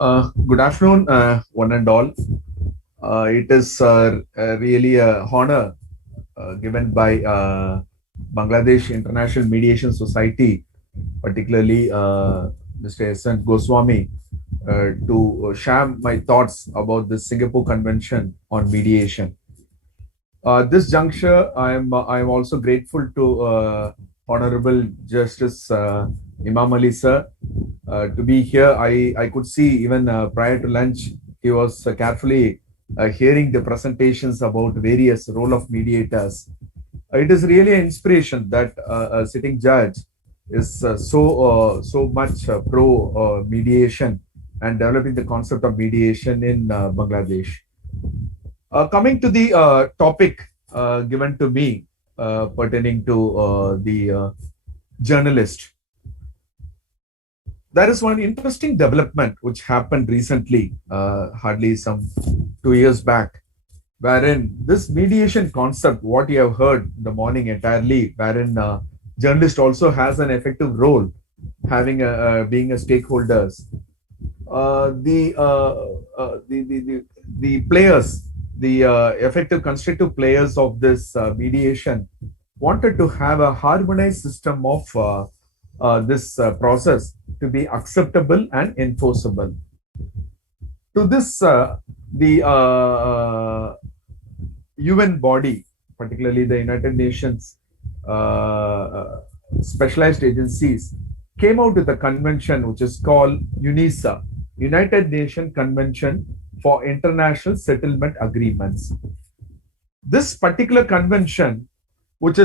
Good afternoon, one and all. It is really a honor given by Bangladesh International Mediation Society, particularly Mr. S.N. Goswami, to share my thoughts about the Singapore Convention on Mediation. This juncture, I'm also grateful to Honorable Justice Imam Ali sir to be here. I could see even prior to lunch, he was carefully hearing the presentations about various role of mediators. It is really an inspiration that a sitting judge is so much pro mediation and developing the concept of mediation in Bangladesh. Coming to the topic given to me pertaining to the journalist, there is one interesting development which happened recently, hardly some 2 years back, wherein this mediation concept, what you have heard in the morning entirely, wherein journalist also has an effective role, having being a stakeholders. The players, the effective constructive players of this mediation wanted to have a harmonized system of this process to be acceptable and enforceable. To this, the UN body, particularly the United Nations specialized agencies, came out with a convention which is called UNISA, United Nations Convention for International Settlement Agreements. This particular convention, which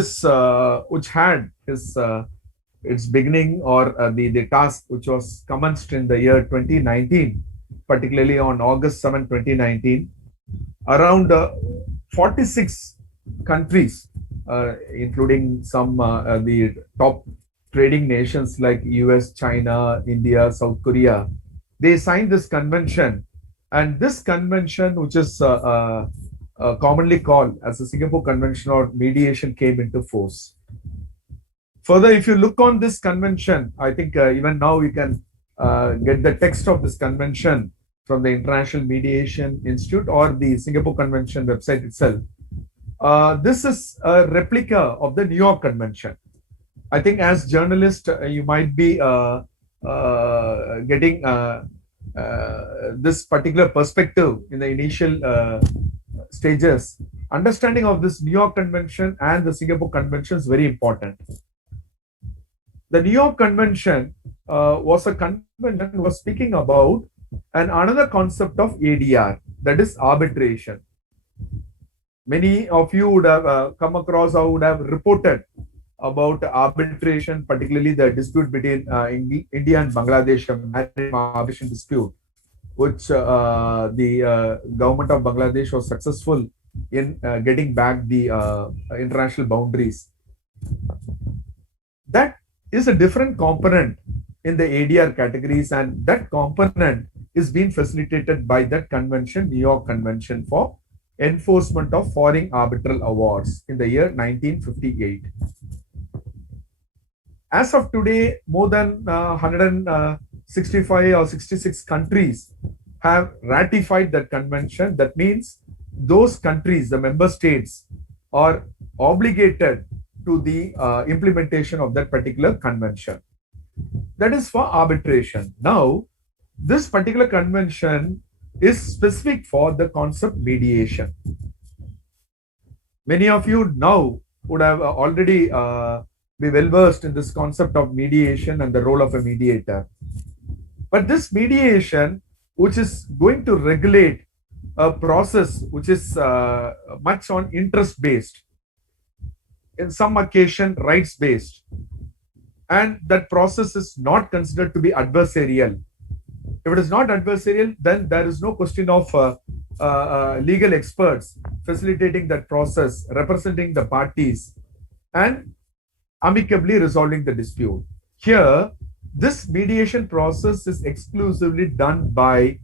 had its beginning, or the task which was commenced in the year 2019, particularly on August 7, 2019, around 46 countries, including some the top trading nations like US, China, India, South Korea, they signed this convention. And this convention, which is commonly called as the Singapore Convention or Mediation, came into force. Further, if you look on this convention, I think even now you can get the text of this convention from the International Mediation Institute or the Singapore Convention website itself. This is a replica of the New York Convention. I think as journalist, you might be getting this particular perspective in the initial stages. Understanding of this New York Convention and the Singapore Convention is very important. The New York Convention was a convention was speaking about another concept of ADR, that is arbitration. Many of you would have come across or would have reported about arbitration, particularly the dispute between India and Bangladesh, a maritime arbitration dispute, which the government of Bangladesh was successful in getting back the international boundaries. That is a different component in the ADR categories, and that component is being facilitated by that convention, New York Convention for Enforcement of Foreign Arbitral Awards in the year 1958. As of today, more than 165 or 66 countries have ratified that convention. That means those countries, the member states, are obligated to the implementation of that particular convention. That is for arbitration. Now, this particular convention is specific for the concept mediation. Many of you now would have already be well versed in this concept of mediation and the role of a mediator. But this mediation, which is going to regulate a process which is much on interest based, in some occasion rights based, and that process is not considered to be adversarial. If it is not adversarial, then there is no question of legal experts facilitating that process, representing the parties, and amicably resolving the dispute. Here, this mediation process is exclusively done by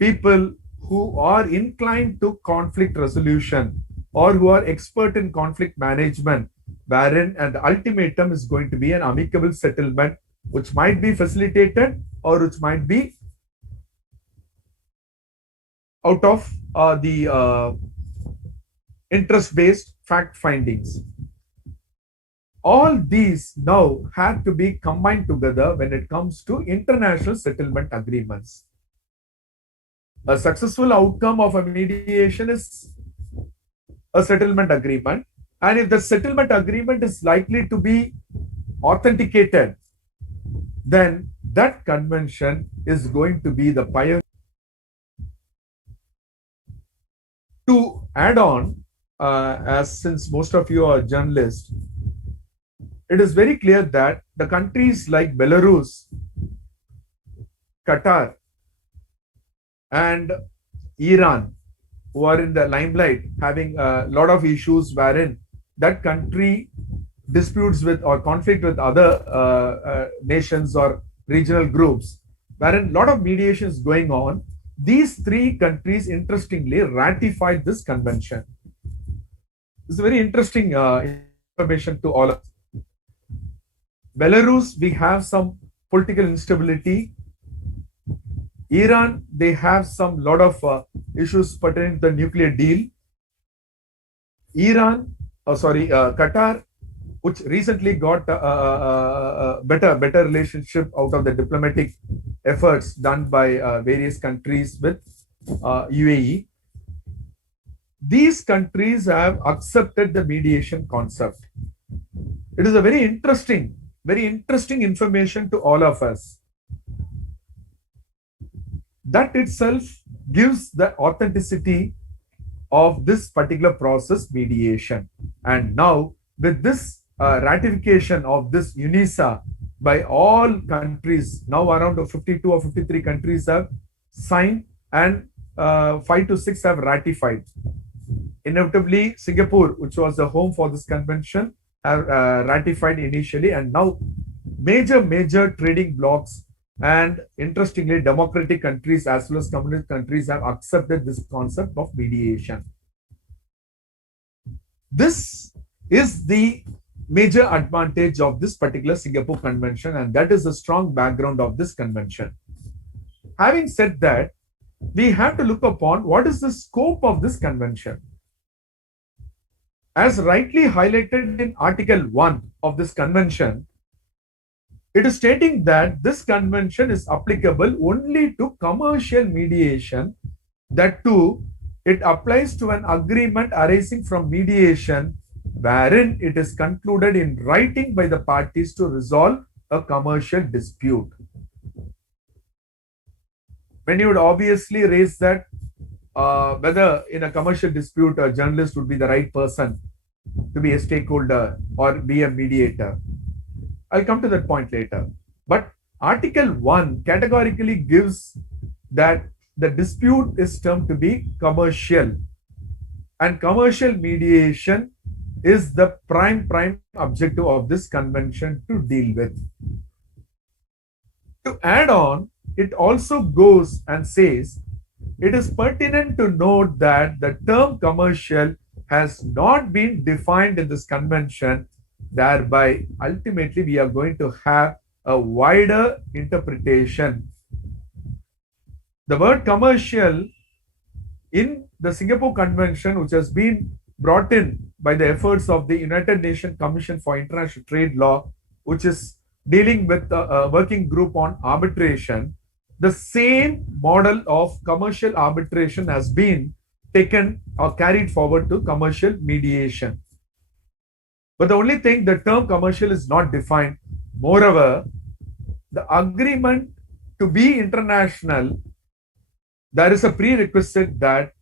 people who are inclined to conflict resolution or who are expert in conflict management, wherein the ultimatum is going to be an amicable settlement, which might be facilitated or which might be out of the interest-based fact findings. All these now have to be combined together when it comes to international settlement agreements. A successful outcome of a mediation is a settlement agreement. And if the settlement agreement is likely to be authenticated, then that convention is going to be the pioneer. To add on, as since most of you are journalists, it is very clear that the countries like Belarus, Qatar, and Iran, who are in the limelight, having a lot of issues wherein that country disputes with or conflict with other nations or regional groups, wherein a lot of mediation is going on. These three countries, interestingly, ratified this convention. It's very interesting information to all of us. Belarus, we have some political instability. Iran, they have some lot of issues pertaining to the nuclear deal. Qatar, which recently got a better relationship out of the diplomatic efforts done by various countries with UAE. These countries have accepted the mediation concept. It is a very interesting information to all of us. That itself gives the authenticity of this particular process, mediation. And now, with this ratification of this UNISA by all countries, now around 52 or 53 countries have signed, and 5 to 6 have ratified. Inevitably, Singapore, which was the home for this convention, have ratified initially, and now major trading blocs and, interestingly, democratic countries as well as communist countries have accepted this concept of mediation. This is the major advantage of this particular Singapore Convention, and that is the strong background of this convention. Having said that, we have to look upon what is the scope of this convention. As rightly highlighted in Article 1 of this convention, it is stating that this convention is applicable only to commercial mediation. That too, it applies to an agreement arising from mediation wherein it is concluded in writing by the parties to resolve a commercial dispute. When you would obviously raise that whether in a commercial dispute a journalist would be the right person to be a stakeholder or be a mediator. I'll come to that point later. But Article 1 categorically gives that the dispute is termed to be commercial, and commercial mediation is the prime objective of this convention to deal with. To add on, it also goes and says it is pertinent to note that the term commercial has not been defined in this convention. Thereby, ultimately, we are going to have a wider interpretation. The word commercial in the Singapore Convention, which has been brought in by the efforts of the United Nations Commission for International Trade Law, which is dealing with a working group on arbitration, the same model of commercial arbitration has been taken or carried forward to commercial mediation. But the only thing, the term commercial is not defined. Moreover, the agreement to be international, there is a prerequisite that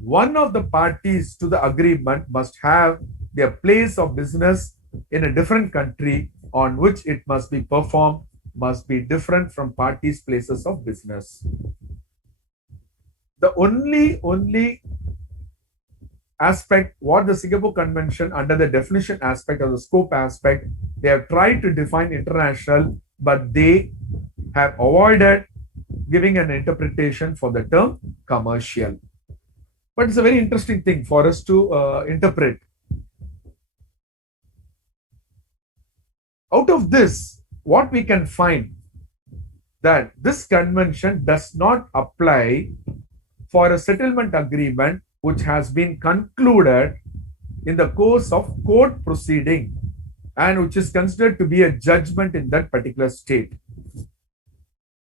one of the parties to the agreement must have their place of business in a different country on which it must be performed, must be different from parties' places of business. The only aspect what the Singapore Convention, under the definition aspect or the scope aspect, they have tried to define international, but they have avoided giving an interpretation for the term commercial. But it's a very interesting thing for us to interpret. Out of this, what we can find that this convention does not apply for a settlement agreement which has been concluded in the course of court proceeding and which is considered to be a judgment in that particular state.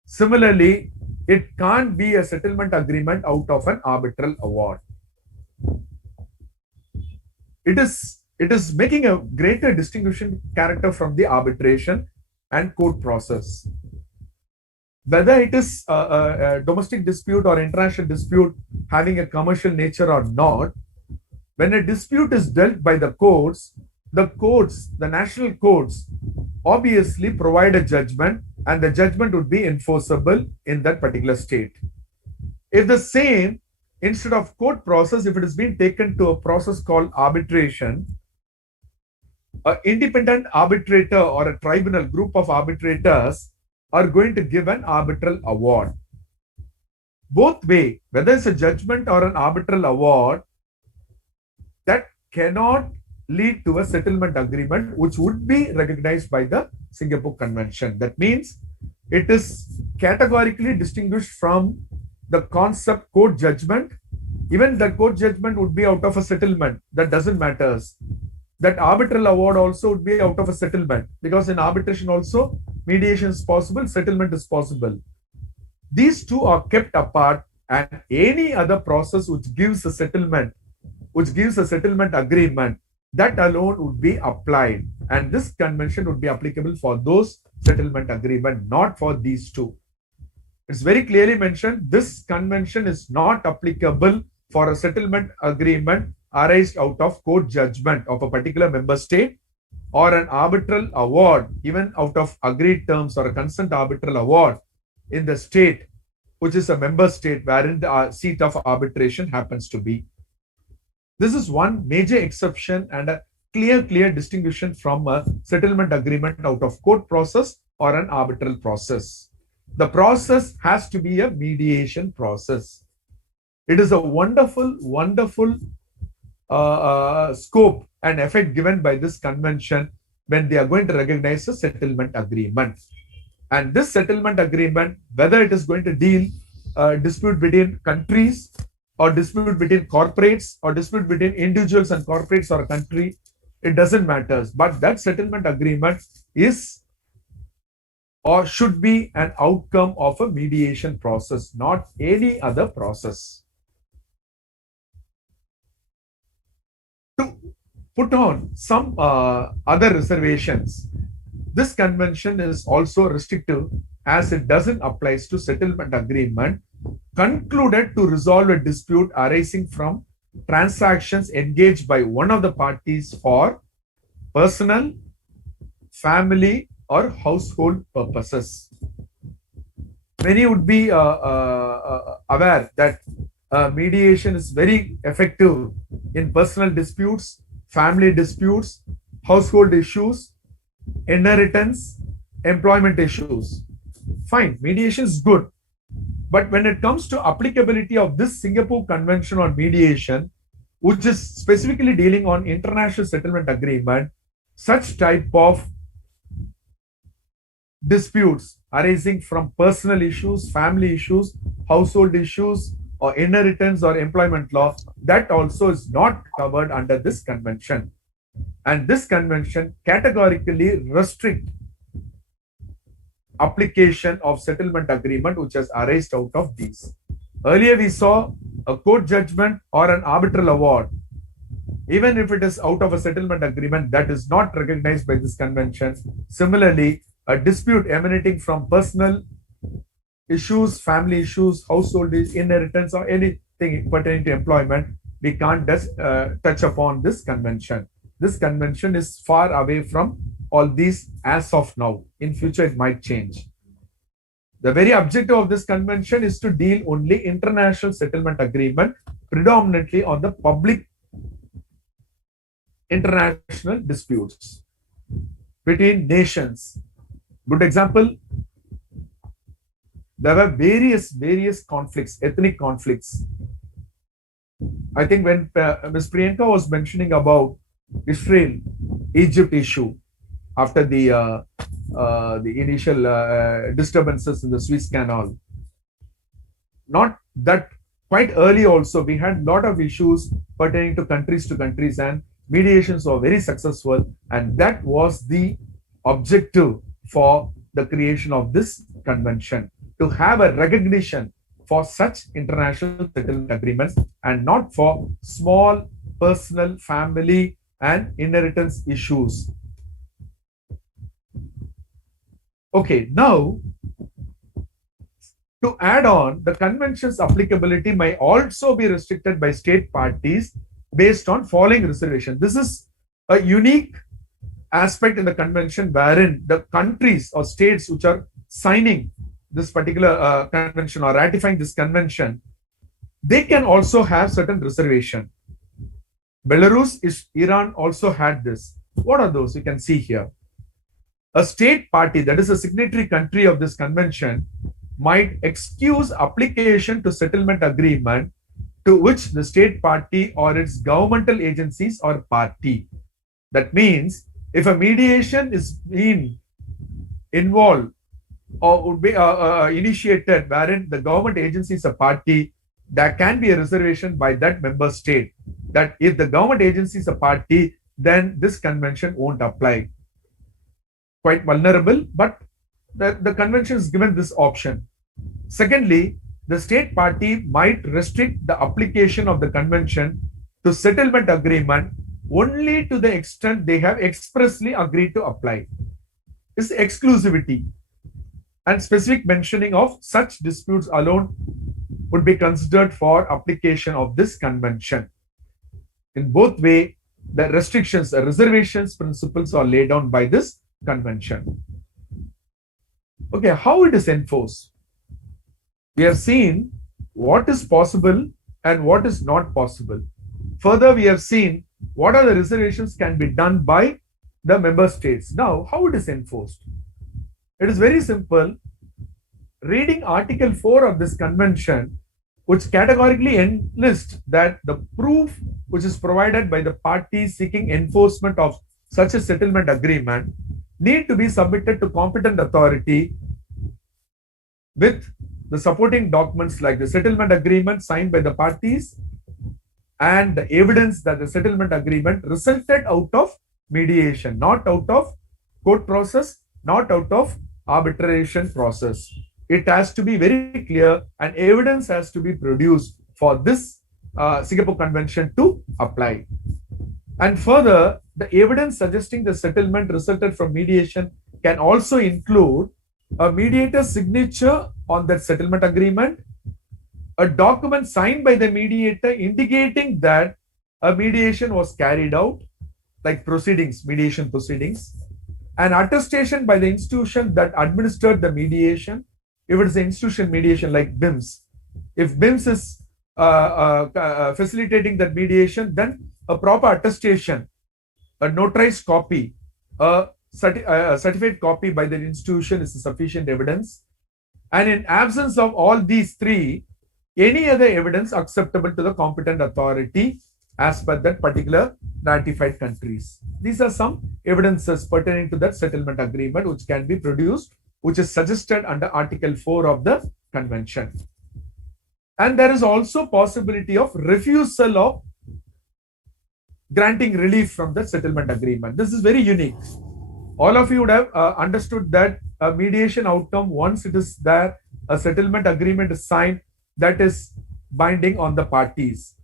Similarly, it can't be a settlement agreement out of an arbitral award. It is making a greater distinguishing character from the arbitration and court process. Whether it is a domestic dispute or international dispute having a commercial nature or not, when a dispute is dealt by the courts, the national courts obviously provide a judgment, and the judgment would be enforceable in that particular state. If the same, instead of court process, if it has been taken to a process called arbitration, an independent arbitrator or a tribunal group of arbitrators are going to give an arbitral award. Both way, whether it's a judgment or an arbitral award, that cannot lead to a settlement agreement which would be recognized by the Singapore Convention. That means it is categorically distinguished from the concept court judgment. Even the court judgment would be out of a settlement. That doesn't matter. That arbitral award also would be out of a settlement, because in arbitration also mediation is possible, settlement is possible. These two are kept apart, and any other process which gives a settlement agreement, that alone would be applied, and this convention would be applicable for those settlement agreement, not for these two. It's very clearly mentioned this convention is not applicable for a settlement agreement arised out of court judgment of a particular member state, or an arbitral award even out of agreed terms, or a consent arbitral award in the state which is a member state wherein the seat of arbitration happens to be. This is one major exception and a clear distinction from a settlement agreement out of court process or an arbitral process. The process has to be a mediation process. It is a wonderful scope and effect given by this convention when they are going to recognize a settlement agreement. And this settlement agreement, whether it is going to deal dispute between countries, or dispute between corporates, or dispute between individuals and corporates or a country, it doesn't matter. But that settlement agreement is or should be an outcome of a mediation process, not any other process. To put on some other reservations, this convention is also restrictive as it doesn't apply to settlement agreement concluded to resolve a dispute arising from transactions engaged by one of the parties for personal, family, or household purposes. Many would be aware that mediation is very effective in personal disputes, family disputes, household issues, inheritance, employment issues. Fine, mediation is good. But when it comes to applicability of this Singapore Convention on Mediation, which is specifically dealing on international settlement agreement, such type of disputes arising from personal issues, family issues, household issues, or inheritance or employment law, that also is not covered under this convention. And this convention categorically restricts application of settlement agreement which has arisen out of these. Earlier we saw a court judgment or an arbitral award. Even if it is out of a settlement agreement, that is not recognized by this convention. Similarly, a dispute emanating from personal issues, family issues, household inheritance, or anything pertaining to employment, we can't touch upon this convention. This convention is far away from all these as of now. In future, it might change. The very objective of this convention is to deal only international settlement agreement, predominantly on the public international disputes between nations. Good example, there were various conflicts, ethnic conflicts. I think when Ms. Priyanka was mentioning about Israel-Egypt issue, after the initial disturbances in the Suez Canal. Not that quite early also, we had a lot of issues pertaining to countries, and mediations were very successful. And that was the objective for the creation of this convention, to have a recognition for such international settlement agreements and not for small personal, family, and inheritance issues. Okay, now to add on, the convention's applicability may also be restricted by state parties based on following reservation. This is a unique aspect in the convention, wherein the countries or states which are signing this particular convention or ratifying this convention, they can also have certain reservation. Belarus, Iran also had this. What are those? You can see here. A state party, that is a signatory country of this convention, might excuse application to settlement agreement to which the state party or its governmental agencies are party. That means if a mediation is being involved or would be initiated wherein the government agency is a party, there can be a reservation by that member state that if the government agency is a party, then this convention won't apply. Quite vulnerable, but the convention is given this option. Secondly, the state party might restrict the application of the convention to settlement agreement only to the extent they have expressly agreed to apply. This exclusivity and specific mentioning of such disputes alone would be considered for application of this convention. In both ways, the restrictions, the reservations principles are laid down by this convention. Okay, how it is enforced? We have seen what is possible and what is not possible. Further, we have seen what are the reservations can be done by the member states. Now, how it is enforced? It is very simple. Reading Article 4 of this convention, which categorically enlists that the proof which is provided by the parties seeking enforcement of such a settlement agreement need to be submitted to competent authority with the supporting documents like the settlement agreement signed by the parties and the evidence that the settlement agreement resulted out of mediation, not out of court process, not out of arbitration process. It has to be very clear and evidence has to be produced for this Singapore Convention to apply. And further, the evidence suggesting the settlement resulted from mediation can also include a mediator's signature on that settlement agreement, a document signed by the mediator indicating that a mediation was carried out, like proceedings, mediation proceedings, an attestation by the institution that administered the mediation. If it is an institution mediation like BIMS, if BIMS is facilitating that mediation, then a proper attestation, a notarized copy, a certified copy by the institution is sufficient evidence. And in absence of all these three, any other evidence acceptable to the competent authority as per that particular ratified countries. These are some evidences pertaining to that settlement agreement which can be produced, which is suggested under Article 4 of the Convention. And there is also possibility of refusal of granting relief from the settlement agreement. This is very unique. All of you would have understood that a mediation outcome, once it is there, a settlement agreement is signed, that is binding on the parties.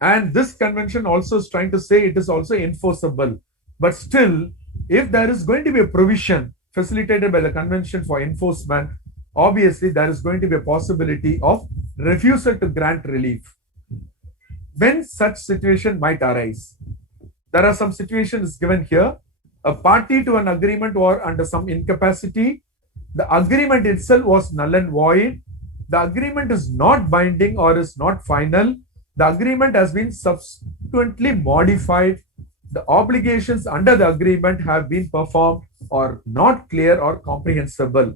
And this convention also is trying to say it is also enforceable. But still, if there is going to be a provision facilitated by the convention for enforcement, obviously there is going to be a possibility of refusal to grant relief. When such situation might arise, there are some situations given here. A party to an agreement or under some incapacity, the agreement itself was null and void, the agreement is not binding or is not final, the agreement has been subsequently modified, the obligations under the agreement have been performed or not clear or comprehensible.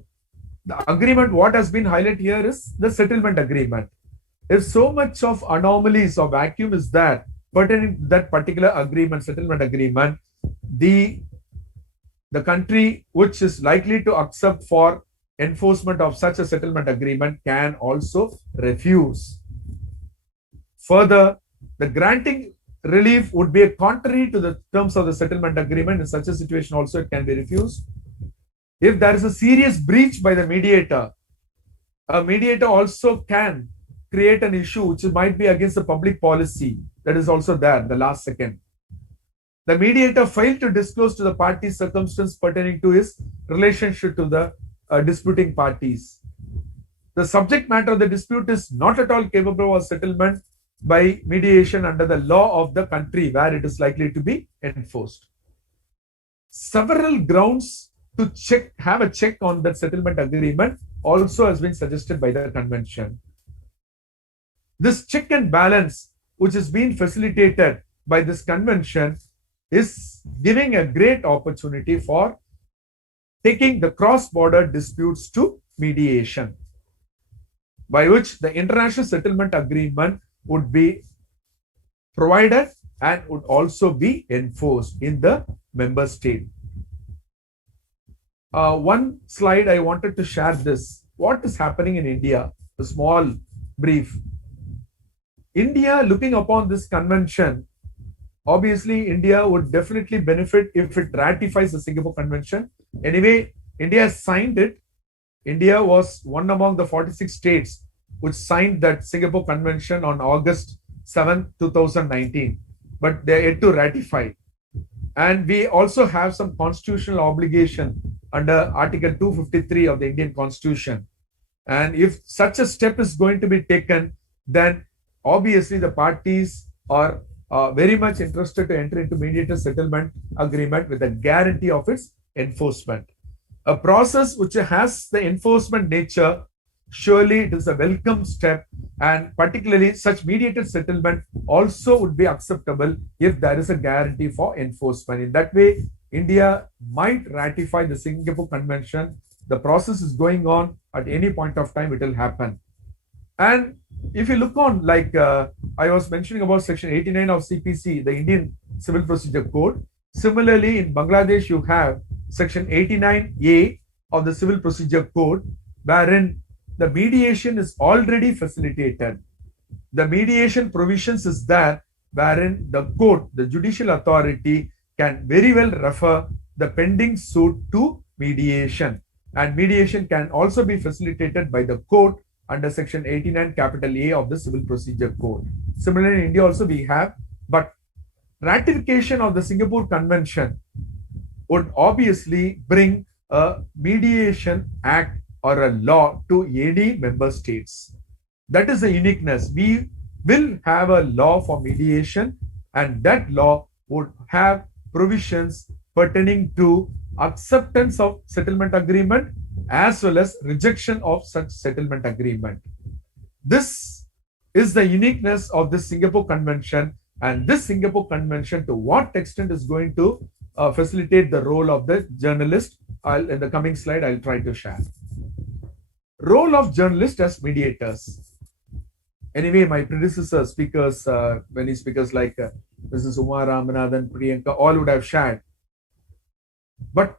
The agreement, what has been highlighted here is the settlement agreement. If so much of anomalies or vacuum is there pertaining to that particular agreement, settlement agreement, the country which is likely to accept for enforcement of such a settlement agreement can also refuse. Further, the granting relief would be contrary to the terms of the settlement agreement. In such a situation also it can be refused. If there is a serious breach by the mediator, a mediator also can create an issue which might be against the public policy. That is also there, the last second. The mediator failed to disclose to the parties circumstances pertaining to his relationship to the disputing parties. The subject matter of the dispute is not at all capable of settlement by mediation under the law of the country where it is likely to be enforced. Several grounds to have a check on that settlement agreement also has been suggested by the convention. This check and balance, which is being facilitated by this convention, is giving a great opportunity for taking the cross-border disputes to mediation, by which the international settlement agreement would be provided and would also be enforced in the member state. One slide I wanted to share this. What is happening in India? A small brief. India, looking upon this convention, obviously India would definitely benefit if it ratifies the Singapore Convention. Anyway, India has signed it. India was one among the 46 states which signed that Singapore Convention on August 7, 2019. But they are yet to ratify. And we also have some constitutional obligation under Article 253 of the Indian Constitution. And if such a step is going to be taken, then obviously the parties are very much interested to enter into mediator settlement agreement with a guarantee of its enforcement. A process which has the enforcement nature, surely it is a welcome step, and particularly such mediated settlement also would be acceptable if there is a guarantee for enforcement. In that way, India might ratify the Singapore Convention. The process is going on. At any point of time, it will happen. And if you look on, like I was mentioning about Section 89 of CPC, the Indian Civil Procedure Code. Similarly, in Bangladesh, you have Section 89A of the Civil Procedure Code, wherein the mediation is already facilitated. The mediation provisions is there, wherein the court, the judicial authority, can very well refer the pending suit to mediation. And mediation can also be facilitated by the court under Section 89 capital A of the Civil Procedure Code. Similarly, in India also we have, but ratification of the Singapore Convention would obviously bring a mediation act or a law to any member states. That is the uniqueness. We will have a law for mediation, and that law would have provisions pertaining to acceptance of settlement agreement as well as rejection of such settlement agreement. This is the uniqueness of this Singapore Convention, and this Singapore Convention to what extent is going to facilitate the role of the journalist. In the coming slide, I'll try to share. Role of journalists as mediators. Anyway, my predecessor speakers, many speakers like Mrs. Uma Ramanathan, Priyanka, all would have shared. But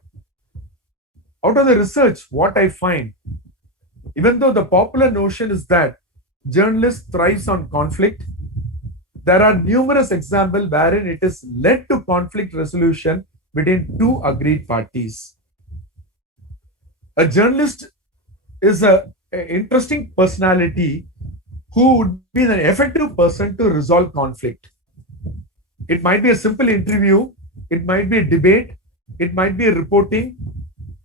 out of the research, what I find, even though the popular notion is that journalists thrives on conflict, there are numerous examples wherein it is led to conflict resolution between two agreed parties. A journalist is an interesting personality who would be an effective person to resolve conflict. It might be a simple interview, it might be a debate, it might be a reporting,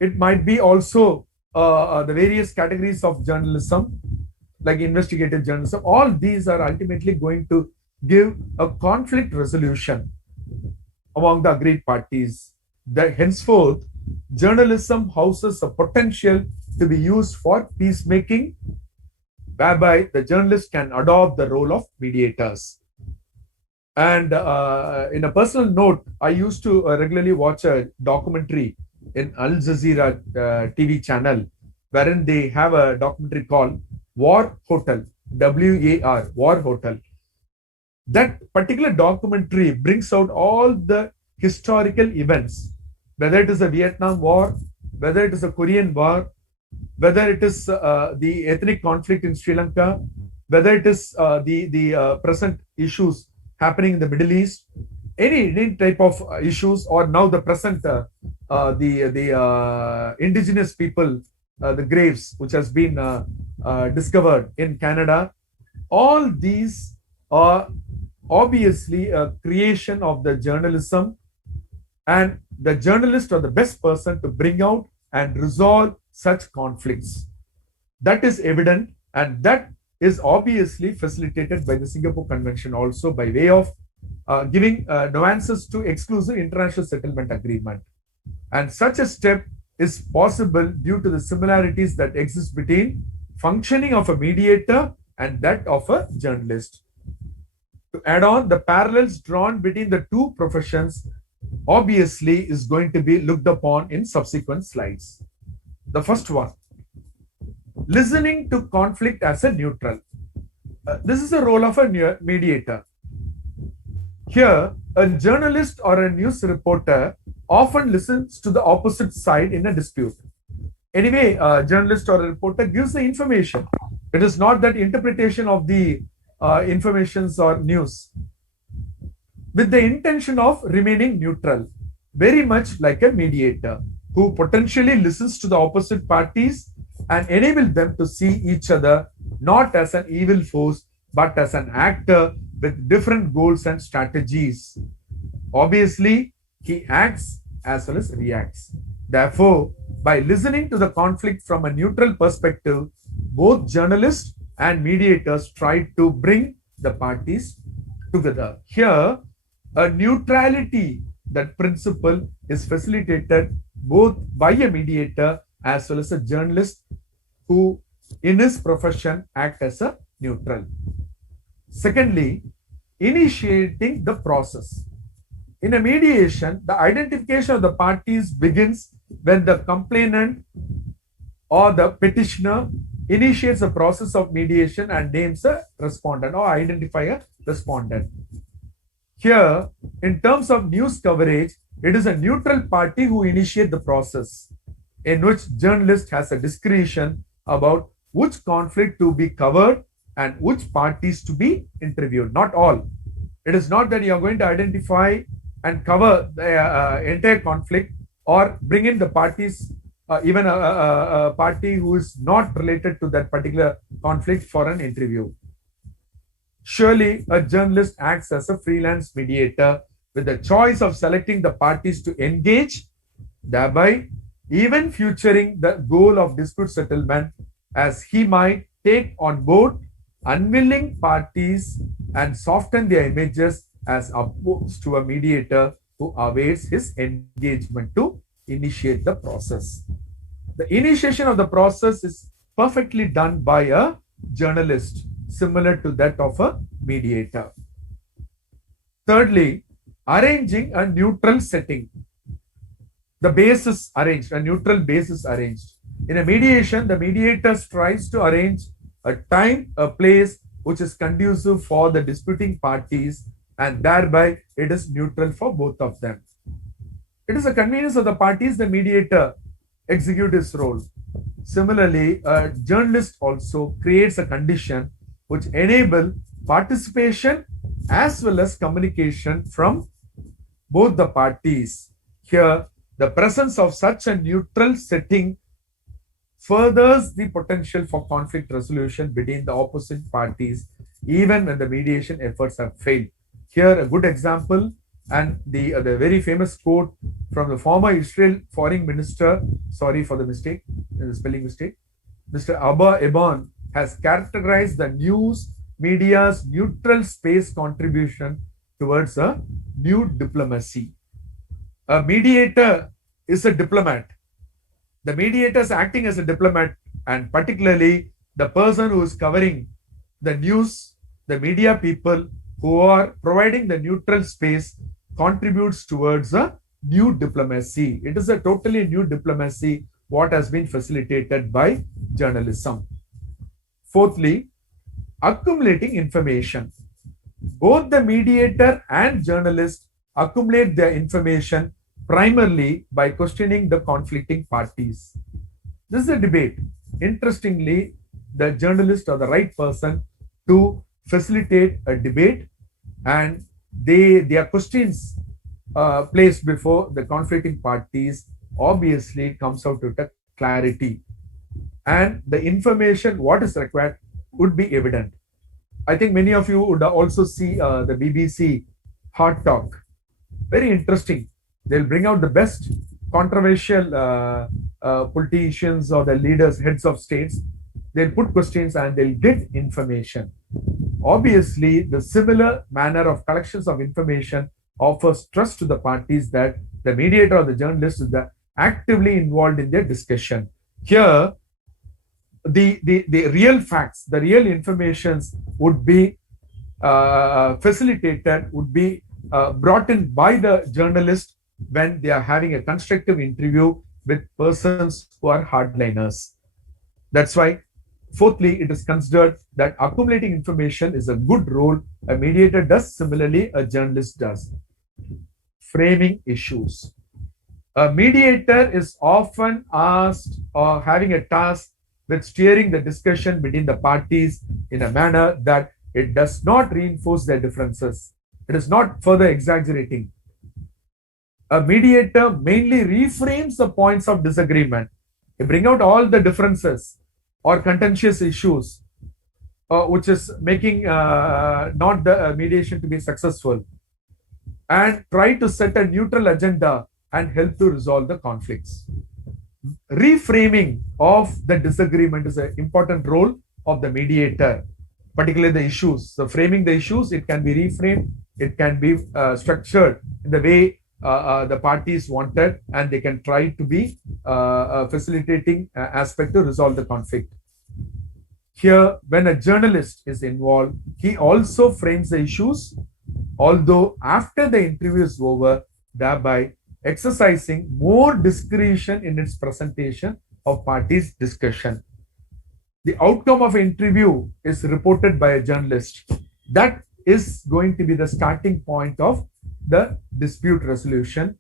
it might be also the various categories of journalism, like investigative journalism. All these are ultimately going to give a conflict resolution among the agreed parties. That henceforth, journalism houses a potential to be used for peacemaking, whereby the journalist can adopt the role of mediators. And in a personal note, I used to regularly watch a documentary in Al Jazeera TV channel, wherein they have a documentary called War Hotel, WAR, War Hotel. That particular documentary brings out all the historical events, whether it is the Vietnam War, whether it is the Korean War, whether it is the ethnic conflict in Sri Lanka, whether it is the present issues happening in the Middle East, any type of issues, or now the present the indigenous people, the graves which has been discovered in Canada. All these are obviously a creation of the journalism, and the journalists are the best person to bring out and resolve such conflicts. That is evident, and that is obviously facilitated by the Singapore Convention also, by way of giving nuances to exclusive international settlement agreement. And such a step is possible due to the similarities that exist between functioning of a mediator and that of a journalist. To add on, the parallels drawn between the two professions obviously is going to be looked upon in subsequent slides. The first one, listening to conflict as a neutral. This is the role of a mediator. Here, a journalist or a news reporter often listens to the opposite side in a dispute. Anyway, a journalist or a reporter gives the information. It is not that interpretation of the informations or news, with the intention of remaining neutral, very much like a mediator who potentially listens to the opposite parties and enable them to see each other not as an evil force, but as an actor with different goals and strategies. Obviously, he acts as well as reacts. Therefore, by listening to the conflict from a neutral perspective, both journalists and mediators try to bring the parties together. Here, a neutrality, that principle, is facilitated both by a mediator as well as a journalist who in his profession act as a neutral. Secondly, initiating the process. In a mediation, the identification of the parties begins when the complainant or the petitioner initiates a process of mediation and names a respondent or identify a respondent. Here, in terms of news coverage, it is a neutral party who initiates the process, in which journalist has a discretion about which conflict to be covered and which parties to be interviewed. Not all. It is not that you are going to identify and cover the entire conflict or bring in the parties, even a party who is not related to that particular conflict for an interview. Surely, a journalist acts as a freelance mediator with the choice of selecting the parties to engage, thereby even futuring the goal of dispute settlement, as he might take on board unwilling parties and soften their images as opposed to a mediator who awaits his engagement to initiate the process. The initiation of the process is perfectly done by a journalist, similar to that of a mediator. Thirdly, arranging a neutral setting. The base is arranged, a neutral base is arranged. In a mediation, the mediator tries to arrange a time, a place which is conducive for the disputing parties, and thereby it is neutral for both of them. It is a convenience of the parties the mediator executes his role. Similarly, a journalist also creates a condition which enable participation as well as communication from both the parties. Here, the presence of such a neutral setting furthers the potential for conflict resolution between the opposite parties, even when the mediation efforts have failed. Here, a good example and the very famous quote from the former Israel foreign minister, sorry for the mistake, the spelling mistake, Mr. Abba Eban, has characterized the news media's neutral space contribution towards a new diplomacy. A mediator is a diplomat. The mediator is acting as a diplomat, and particularly the person who is covering the news, the media people who are providing the neutral space, contributes towards a new diplomacy. It is a totally new diplomacy what has been facilitated by journalism. Fourthly, accumulating information. Both the mediator and journalist accumulate their information primarily by questioning the conflicting parties. This is a debate. Interestingly, the journalist or the right person to facilitate a debate, and their questions placed before the conflicting parties obviously comes out with a clarity, and the information what is required would be evident. I think many of you would also see the BBC Hard Talk. Very interesting. They'll bring out the best controversial politicians or the leaders, heads of states. They'll put questions and they'll get information. Obviously, the similar manner of collections of information offers trust to the parties that the mediator or the journalist is actively involved in their discussion. Here, the real facts, the real informations would be facilitated, would be brought in by the journalist when they are having a constructive interview with persons who are hardliners. That's why, fourthly, it is considered that accumulating information is a good role a mediator does, similarly a journalist does. Framing issues. A mediator is often asked or having a task with steering the discussion between the parties in a manner that it does not reinforce their differences. It is not further exaggerating. A mediator mainly reframes the points of disagreement. They bring out all the differences or contentious issues, which is making not the mediation to be successful, and try to set a neutral agenda and help to resolve the conflicts. Reframing of the disagreement is an important role of the mediator, particularly the issues. So framing the issues, it can be reframed, it can be structured in the way the parties wanted, and they can try to be facilitating aspect to resolve the conflict. Here, when a journalist is involved, he also frames the issues, although after the interview is over, thereby exercising more discretion in its presentation of parties' discussion. The outcome of an interview is reported by a journalist. That is going to be the starting point of the dispute resolution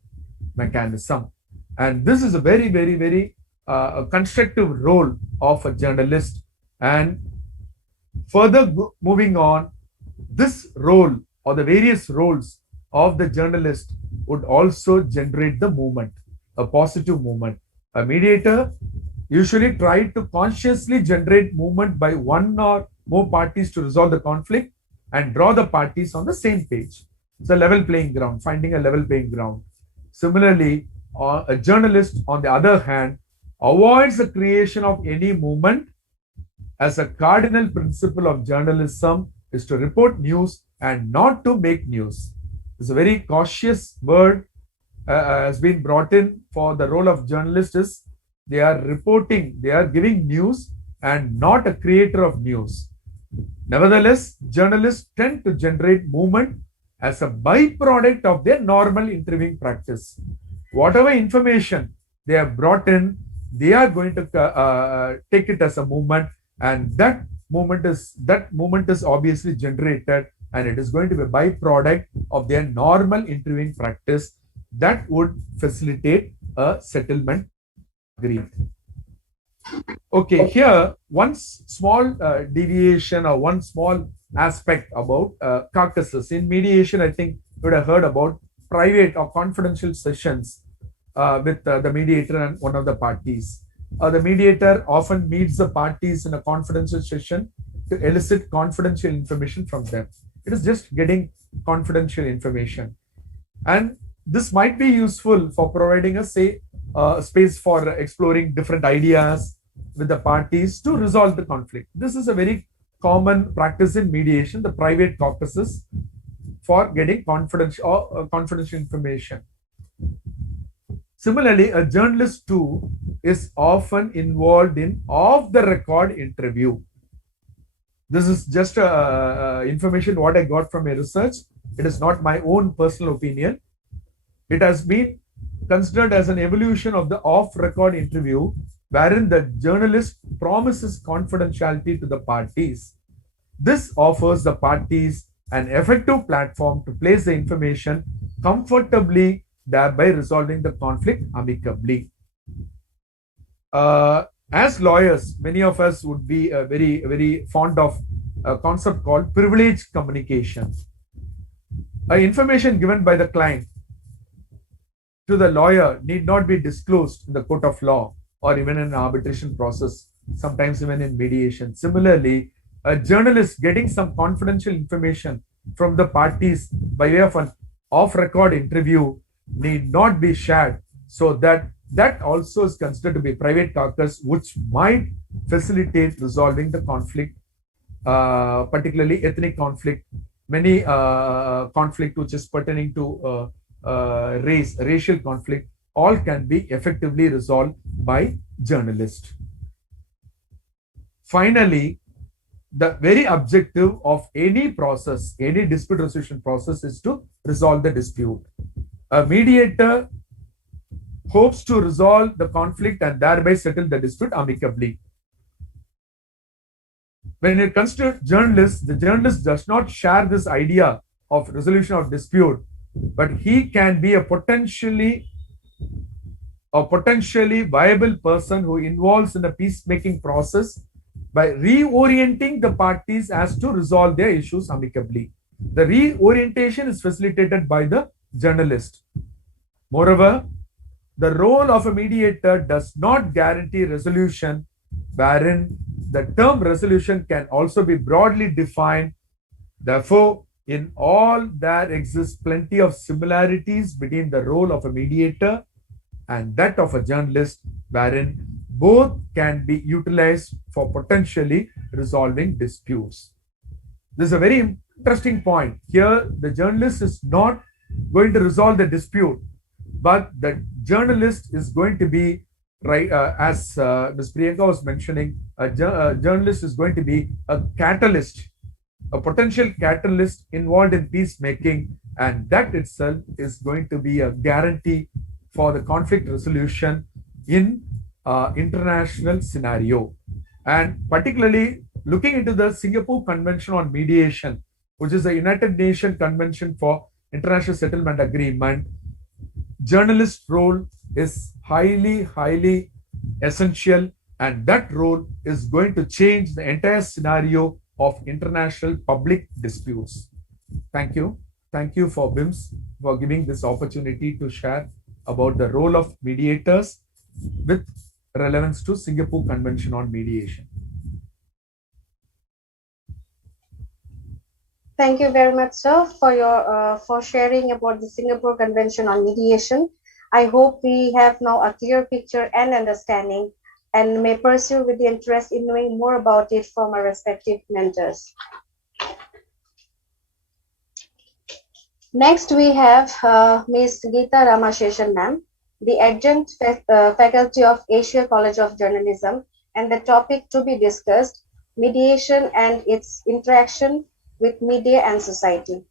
mechanism. And this is a very, very, very constructive role of a journalist. And further moving on, this role or the various roles of the journalist would also generate the movement, a positive movement. A mediator usually tries to consciously generate movement by one or more parties to resolve the conflict and draw the parties on the same page. It's a level playing ground, finding a level playing ground. Similarly, a journalist, on the other hand, avoids the creation of any movement, as a cardinal principle of journalism is to report news and not to make news. It's a very cautious word has been brought in for the role of journalist is they are reporting, they are giving news and not a creator of news. Nevertheless, journalists tend to generate movement as a byproduct of their normal interviewing practice. Whatever information they have brought in, they are going to take it as a movement, and that movement is obviously generated, and it is going to be a byproduct of their normal interviewing practice that would facilitate a settlement agreement. Okay, here one small deviation or one small aspect about caucuses. In mediation, I think you would have heard about private or confidential sessions with the mediator and one of the parties. The mediator often meets the parties in a confidential session to elicit confidential information from them. It is just getting confidential information. And this might be useful for providing a space for exploring different ideas with the parties to resolve the conflict. This is a very common practice in mediation, the private caucuses for getting confidential information. Similarly, a journalist too is often involved in off-the-record interview. This is just information what I got from a research. It is not my own personal opinion. It has been considered as an evolution of the off-record interview, wherein the journalist promises confidentiality to the parties. This offers the parties an effective platform to place the information comfortably, thereby resolving the conflict amicably. As lawyers, many of us would be very, very fond of a concept called privileged communication. Information given by the client to the lawyer need not be disclosed in the court of law or even in an arbitration process, sometimes even in mediation. Similarly, a journalist getting some confidential information from the parties by way of an off-record interview need not be shared, so that also is considered to be private caucus, which might facilitate resolving the conflict, particularly ethnic conflict, many conflict which is pertaining to racial conflict, all can be effectively resolved by journalists. Finally, the very objective of any process, any dispute resolution process, is to resolve the dispute. A mediator hopes to resolve the conflict and thereby settle the dispute amicably. When it comes to journalists, the journalist does not share this idea of resolution of dispute, but he can be a potentially viable person who involves in a peacemaking process by reorienting the parties as to resolve their issues amicably. The reorientation is facilitated by the journalist. Moreover, the role of a mediator does not guarantee resolution, wherein the term resolution can also be broadly defined. Therefore, in all, there exists plenty of similarities between the role of a mediator and that of a journalist, wherein both can be utilized for potentially resolving disputes. This is a very interesting point. Here, the journalist is not going to resolve the dispute, but the journalist is going to be, right, as Ms. Priyanka was mentioning, a journalist is going to be a catalyst, a potential catalyst involved in peacemaking, and that itself is going to be a guarantee for the conflict resolution in international scenario. And particularly looking into the Singapore Convention on Mediation, which is a United Nations Convention for International Settlement Agreement, journalist role is highly essential, and that role is going to change the entire scenario of international public disputes. Thank you. Thank you for BIMS for giving this opportunity to share about the role of mediators with relevance to Singapore Convention on Mediation. Thank you very much, sir, for your for sharing about the Singapore Convention on Mediation. I hope we have now a clear picture and understanding, and may pursue with the interest in knowing more about it from our respective mentors. Next, we have Ms. Geeta Ramasheshan, ma'am, the Adjunct Faculty of Asia College of Journalism, and the topic to be discussed, mediation and its interaction with media and society.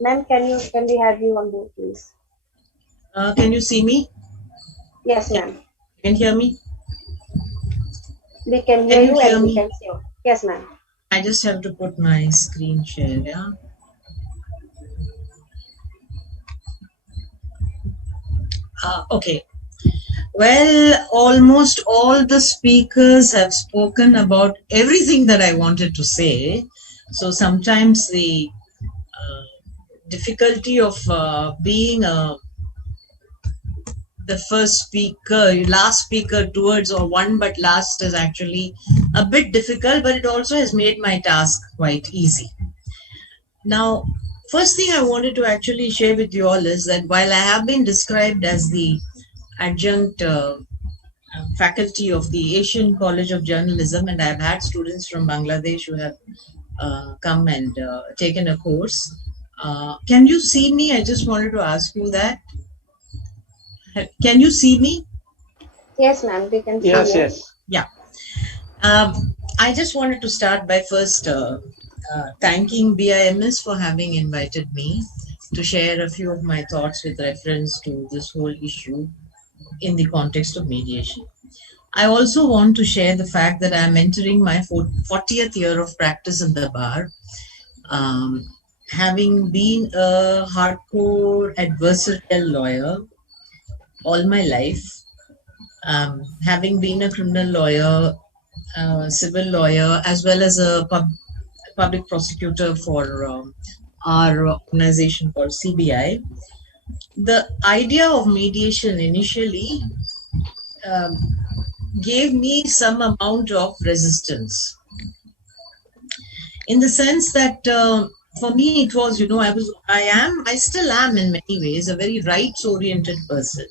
Ma'am, can we have you on board, please? Can you see me? Yes, ma'am. Can you hear me? We can hear you and we can see you. Yes, ma'am. I just have to put my screen share, yeah? Okay. Well, almost all the speakers have spoken about everything that I wanted to say. So sometimes the difficulty of being the first speaker, last speaker towards, or one but last, is actually a bit difficult, but it also has made my task quite easy. Now, first thing I wanted to actually share with you all is that while I have been described as the adjunct faculty of the Asian College of Journalism, and I've had students from Bangladesh who have come and taken a course. Can you see me? I just wanted to ask you that. Can you see me? Yes, ma'am, we can see you. Yes. Yeah. I just wanted to start by first thanking BIMS for having invited me to share a few of my thoughts with reference to this whole issue in the context of mediation. I also want to share the fact that I'm entering my 40th year of practice in the bar. Having been a hardcore adversarial lawyer all my life, having been a criminal lawyer, civil lawyer, as well as a public prosecutor for our organization called CBI, the idea of mediation initially um, gave me some amount of resistance, in the sense that for me it was, I still am in many ways a very rights oriented person.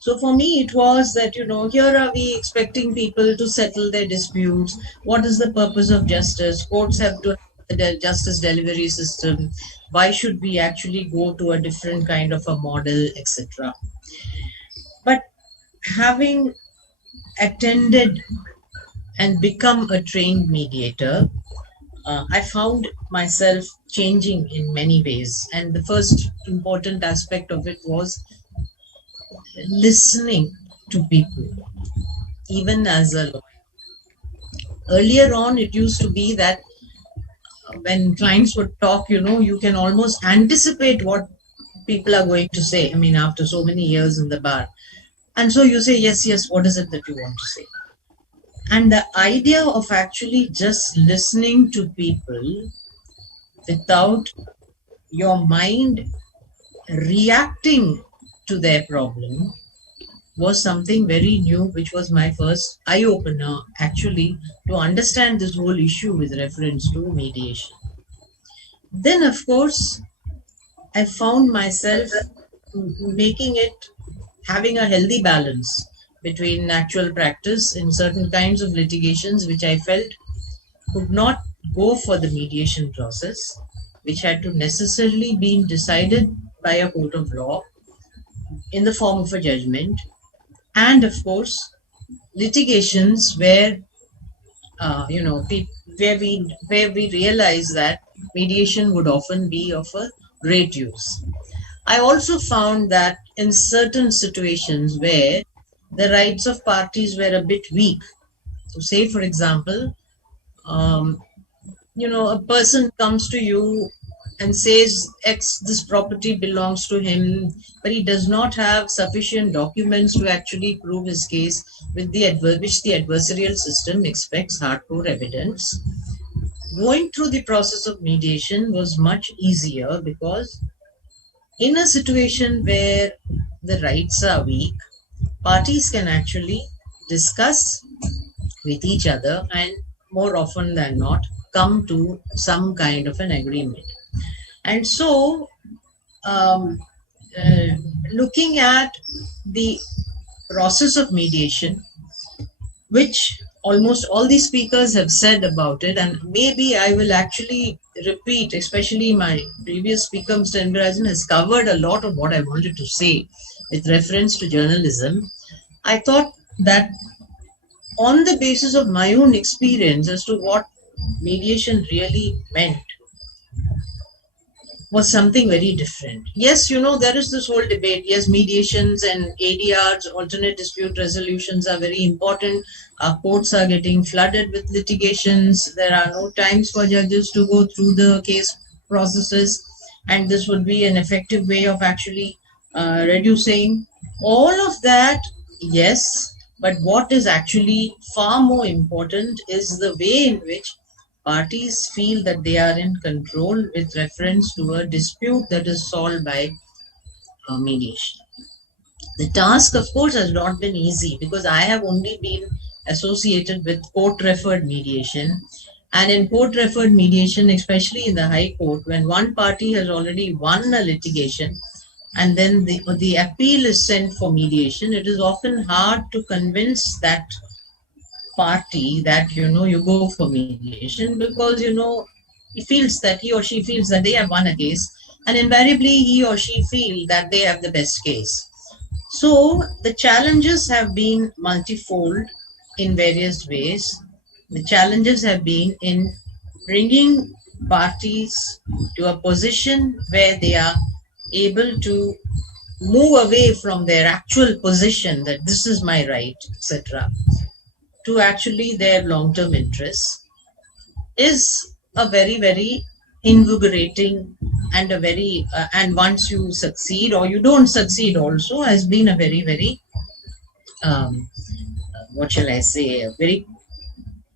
So for me it was that, here are we expecting people to settle their disputes. What is the purpose of justice? Courts have to have a justice delivery system. Why should we actually go to a different kind of a model, etc.? But having attended and become a trained mediator, I found myself changing in many ways. And the first important aspect of it was listening to people, even as a lawyer. Earlier on, it used to be that when clients would talk, you can almost anticipate what people are going to say. I mean, after so many years in the bar. And so you say, yes, yes, what is it that you want to say? And the idea of actually just listening to people without your mind reacting to their problem was something very new, which was my first eye opener actually to understand this whole issue with reference to mediation. Then, of course, I found myself making it, having a healthy balance between actual practice in certain kinds of litigations which I felt could not go for the mediation process, which had to necessarily be decided by a court of law in the form of a judgment, and of course litigations where where we realize that mediation would often be of a great use. I also found that in certain situations where the rights of parties were a bit weak, so say for example, a person comes to you and says X, this property belongs to him, but he does not have sufficient documents to actually prove his case with which the adversarial system expects hardcore evidence. Going through the process of mediation was much easier, because in a situation where the rights are weak, parties can actually discuss with each other and more often than not come to some kind of an agreement. And so looking at the process of mediation, which almost all the speakers have said about it, and maybe I will actually repeat, especially my previous speaker, Mr. Indirajan, has covered a lot of what I wanted to say with reference to journalism. I thought that on the basis of my own experience as to what mediation really meant was something very different. Yes, there is this whole debate. Yes, mediations and ADRs, alternate dispute resolutions, are very important. Our courts are getting flooded with litigations. There are no times for judges to go through the case processes, and this would be an effective way of actually reducing all of that. Yes, but what is actually far more important is the way in which parties feel that they are in control with reference to a dispute that is solved by mediation. The task, of course, has not been easy, because I have only been associated with court-referred mediation. And in court-referred mediation, especially in the High Court, when one party has already won a litigation and then the appeal is sent for mediation, it is often hard to convince that party that you go for mediation, because he or she feels that they have won a case, and invariably he or she feel that they have the best case. So the challenges have been multifold in various ways. The challenges have been in bringing parties to a position where they are able to move away from their actual position that this is my right, etc., to actually their long-term interests, is a very, very invigorating and a very, and once you succeed or you don't succeed also, has been a very, very, what shall I say, a very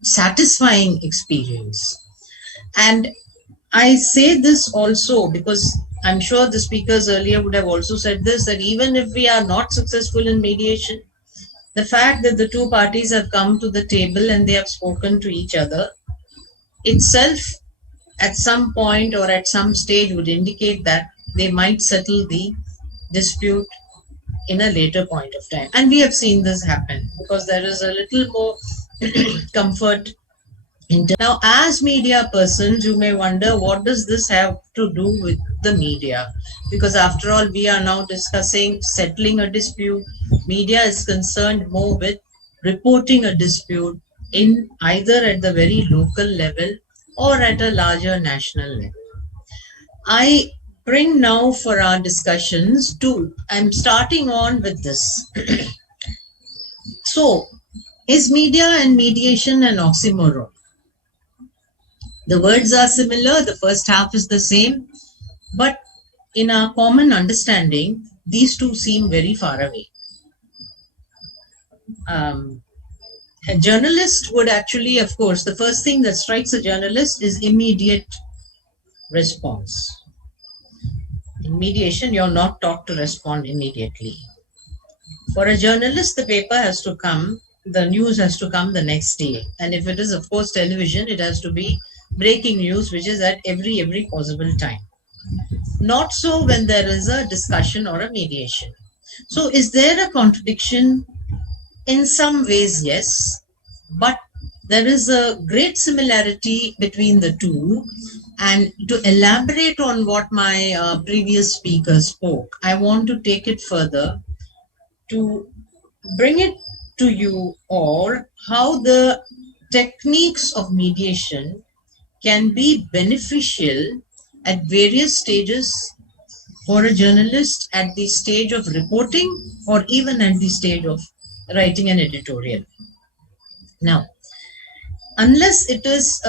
satisfying experience. And I say this also because I'm sure the speakers earlier would have also said this, that even if we are not successful in mediation, the fact that the two parties have come to the table and they have spoken to each other itself at some point or at some stage would indicate that they might settle the dispute in a later point of time. And we have seen this happen because there is a little more comfort. Now, as media persons, you may wonder, what does this have to do with the media? Because after all, we are now discussing settling a dispute. Media is concerned more with reporting a dispute in either at the very local level or at a larger national level. I bring now for our discussions two. I'm starting on with this. So, is media and mediation an oxymoron? The words are similar, the first half is the same, but in our common understanding, these two seem very far away. A journalist would actually, of course, the first thing that strikes a journalist is immediate response. In mediation, you're not taught to respond immediately. For a journalist, the paper has to come, the news has to come the next day. And if it is, of course, television, it has to be breaking news, which is at every possible time. Not so when there is a discussion or a mediation. So is there a contradiction? In some ways, yes, but there is a great similarity between the two. And to elaborate on what my previous speaker spoke, I want to take it further to bring it to you all how the techniques of mediation can be beneficial at various stages for a journalist, at the stage of reporting or even at the stage of writing an editorial. Now, unless it is,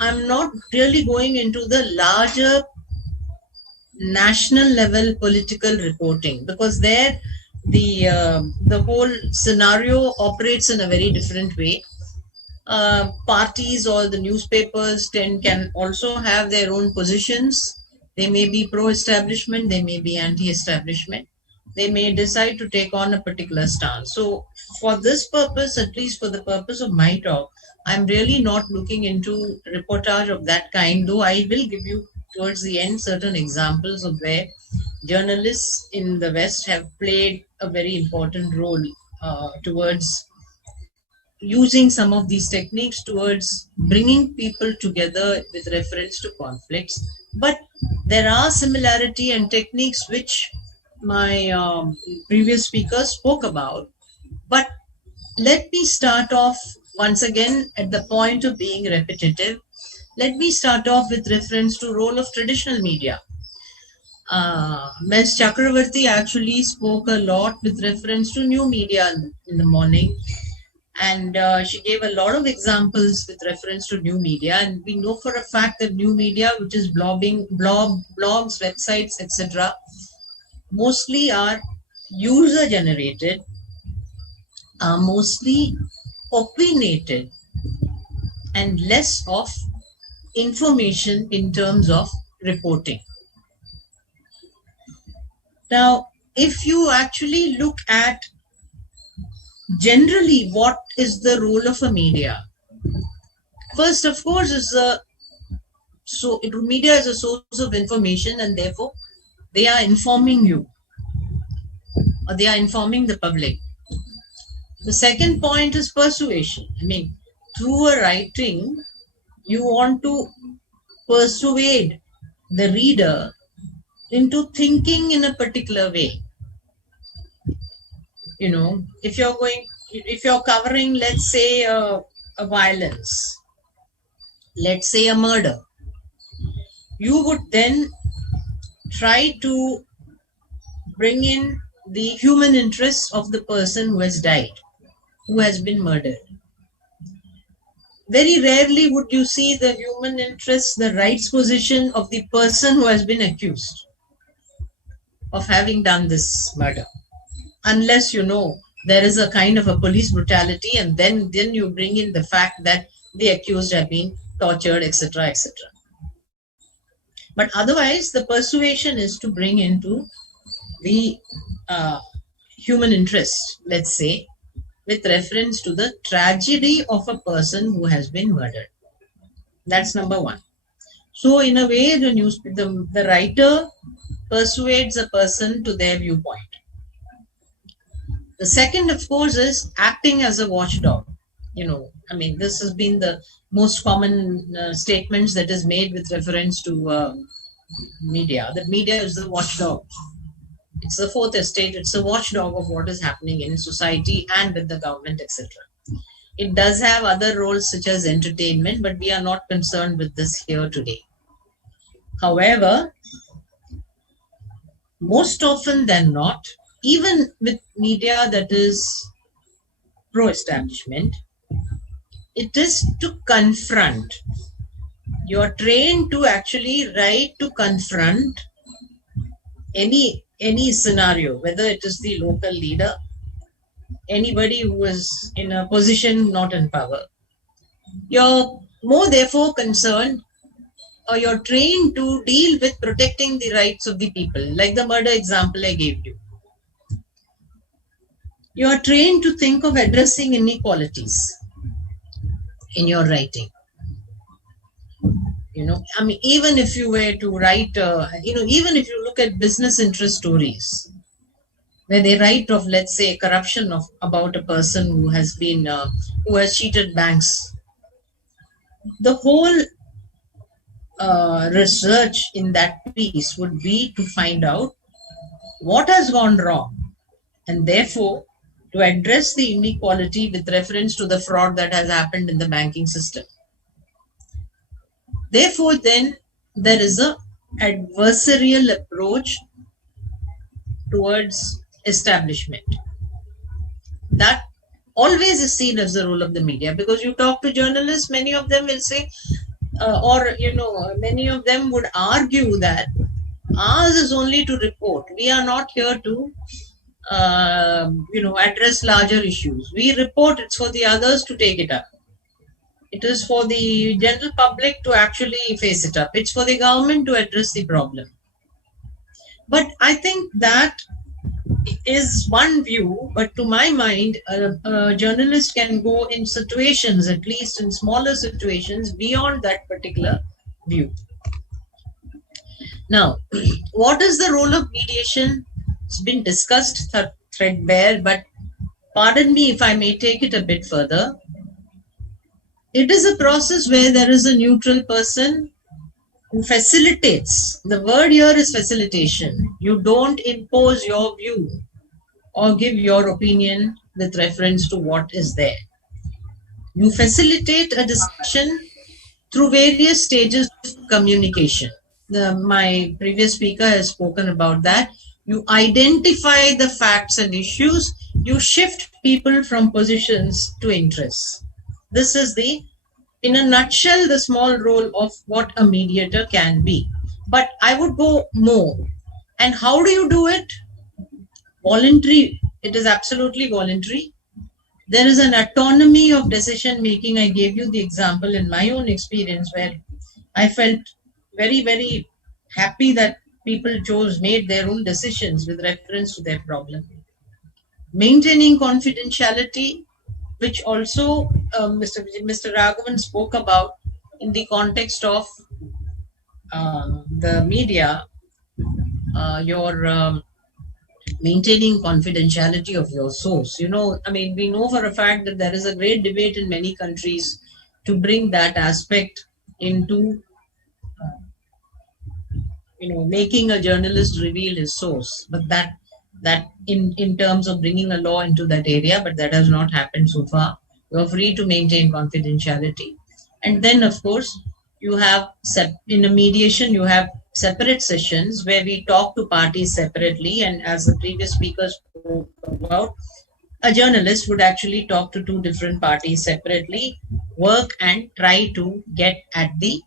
I'm not really going into the larger national level political reporting, because there the whole scenario operates in a very different way. Parties or the newspapers can also have their own positions. They may be pro-establishment, they may be anti-establishment. They may decide to take on a particular stance. So for this purpose, at least for the purpose of my talk, I'm really not looking into reportage of that kind, though I will give you towards the end certain examples of where journalists in the West have played a very important role towards using some of these techniques towards bringing people together with reference to conflicts. But there are similarity and techniques which my previous speaker spoke about. But let me start off once again at the point of being repetitive. Let me start off with reference to role of traditional media. Ms. Chakravarti actually spoke a lot with reference to new media in the morning. And she gave a lot of examples with reference to new media. And we know for a fact that new media, which is blogs, websites, etc., mostly are user generated, are mostly opinionated, and less of information in terms of reporting. Now, if you actually look at generally what is the role of a media, first, of course, media is a source of information, and therefore they are informing you, or they are informing the public. The second point is persuasion. I mean, through a writing, you want to persuade the reader into thinking in a particular way. You know, if you're covering, let's say, a violence, let's say a murder, you would then try to bring in the human interests of the person who has died, who has been murdered. Very rarely would you see the human interests, the rights position of the person who has been accused of having done this murder, unless you know there is a kind of a police brutality, and then you bring in the fact that the accused have been tortured, etc., etc. But otherwise, the persuasion is to bring into the human interest, let's say, with reference to the tragedy of a person who has been murdered. That's number one. So in a way, the writer persuades a person to their viewpoint. The second, of course, is acting as a watchdog. This has been the most common statements that is made with reference to media. That media is the watchdog. It's the fourth estate. It's a watchdog of what is happening in society and with the government, etc. It does have other roles such as entertainment, but we are not concerned with this here today. However, most often than not, even with media that is pro-establishment, it is to confront. You are trained to actually write to confront any scenario, whether it is the local leader, anybody who is in a position not in power. You're more therefore concerned, or you're trained to deal with protecting the rights of the people, like the murder example I gave you. You are trained to think of addressing inequalities in your writing. Even if you were to write, even if you look at business interest stories, where they write of, let's say, corruption about a person who has been, who has cheated banks, the whole research in that piece would be to find out what has gone wrong, and therefore to address the inequality with reference to the fraud that has happened in the banking system. Therefore, then, there is an adversarial approach towards establishment. That always is seen as the role of the media, because you talk to journalists, many of them will say, many of them would argue that ours is only to report. We are not here to, address larger issues. We report, it's for the others to take it up. It is for the general public to actually face it up. It's for the government to address the problem. But I think that is one view, but to my mind, a journalist can go in situations, at least in smaller situations, beyond that particular view. Now, what is the role of mediation? It's been discussed threadbare, but pardon me if I may take it a bit further. It is a process where there is a neutral person who facilitates. The word here is facilitation. You don't impose your view or give your opinion with reference to what is there. You facilitate a discussion through various stages of communication. My previous speaker has spoken about that. You identify the facts and issues. You shift people from positions to interests. This is in a nutshell, the small role of what a mediator can be. But I would go more. And how do you do it? Voluntary. It is absolutely voluntary. There is an autonomy of decision making. I gave you the example in my own experience where I felt very, very happy that people made their own decisions with reference to their problem. Maintaining confidentiality, which also Mr. Raghavan spoke about in the context of the media, your maintaining confidentiality of your source. We know for a fact that there is a great debate in many countries to bring that aspect into, making a journalist reveal his source. But that in terms of bringing a law into that area, but that has not happened so far. You are free to maintain confidentiality. And then, of course, you have, in a mediation, you have separate sessions where we talk to parties separately. And as the previous speaker spoke about, a journalist would actually talk to two different parties separately, work and try to get at the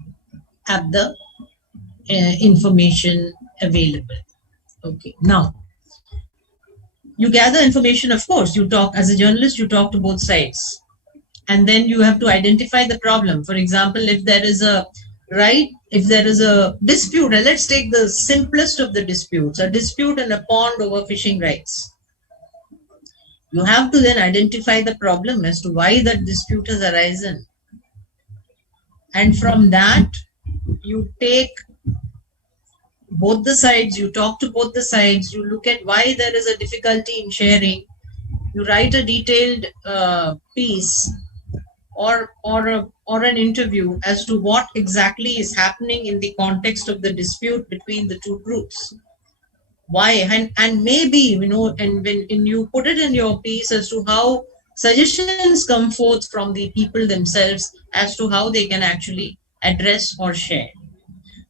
information available. Okay, now, you gather information, of course, you talk, as a journalist, you talk to both sides. And then you have to identify the problem. For example, if there is a right? If there is a dispute, and let's take the simplest of the disputes, a dispute in a pond over fishing rights. You have to then identify the problem as to why that dispute has arisen. And from that, you take both the sides, you talk to both the sides, you look at why there is a difficulty in sharing, you write a detailed piece or an interview as to what exactly is happening in the context of the dispute between the two groups. Why? And maybe, and when you put it in your piece as to how suggestions come forth from the people themselves as to how they can actually address or share.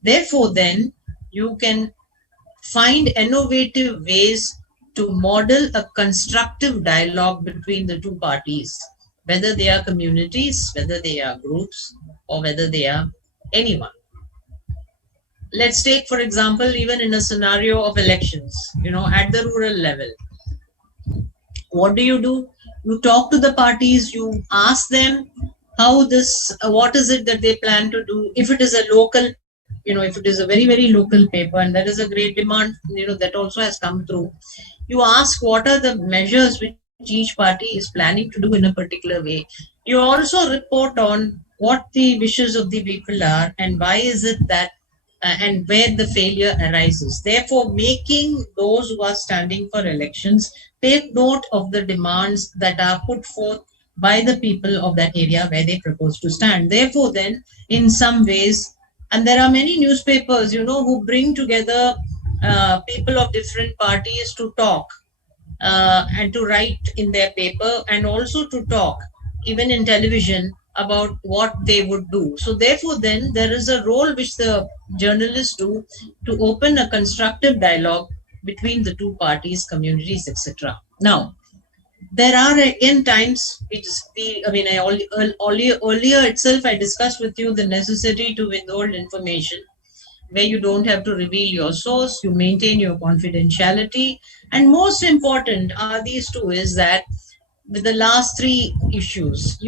Therefore, then you can find innovative ways to model a constructive dialogue between the two parties, whether they are communities, whether they are groups, or whether they are anyone. Let's take, for example, even in a scenario of elections, at the rural level. What do? You talk to the parties, you ask them what is it that they plan to do. If it is a local, if it is a very, very local paper, and that is a great demand, that also has come through. You ask what are the measures which each party is planning to do in a particular way. You also report on what the wishes of the people are and why is it that and where the failure arises. Therefore, making those who are standing for elections take note of the demands that are put forth by the people of that area where they propose to stand. Therefore, then, in some ways, and there are many newspapers, who bring together people of different parties to talk and to write in their paper, and also to talk, even in television, about what they would do. So therefore, then there is a role which the journalists do to open a constructive dialogue between the two parties, communities, etc. Now, there are again times earlier itself I discussed with you the necessity to withhold information, where you don't have to reveal your source, you maintain your confidentiality. And most important are these two, is that with the last three issues,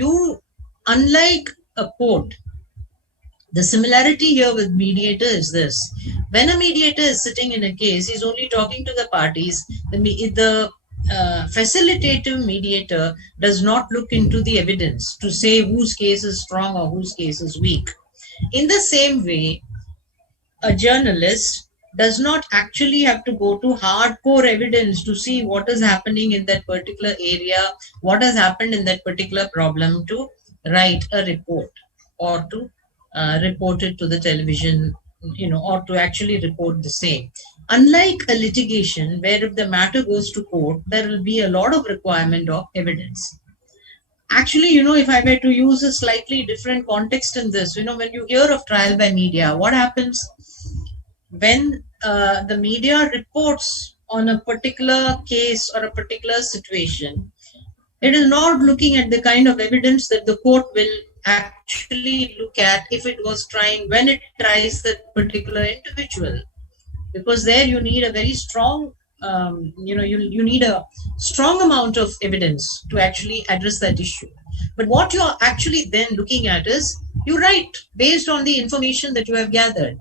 unlike a court, the similarity here with mediator is this. When a mediator is sitting in a case, he's only talking to the parties. The facilitative mediator does not look into the evidence to say whose case is strong or whose case is weak. In the same way, a journalist does not actually have to go to hardcore evidence to see what is happening in that particular area, what has happened in that particular problem, to write a report or to report it to the television, or to actually report the same. Unlike a litigation, where if the matter goes to court, there will be a lot of requirement of evidence. Actually, if I were to use a slightly different context in this, when you hear of trial by media, what happens? When the media reports on a particular case or a particular situation, it is not looking at the kind of evidence that the court will actually look at when it tries that particular individual, because there you need a very strong you need a strong amount of evidence to actually address that issue. But what you're actually then looking at is, you write based on the information that you have gathered.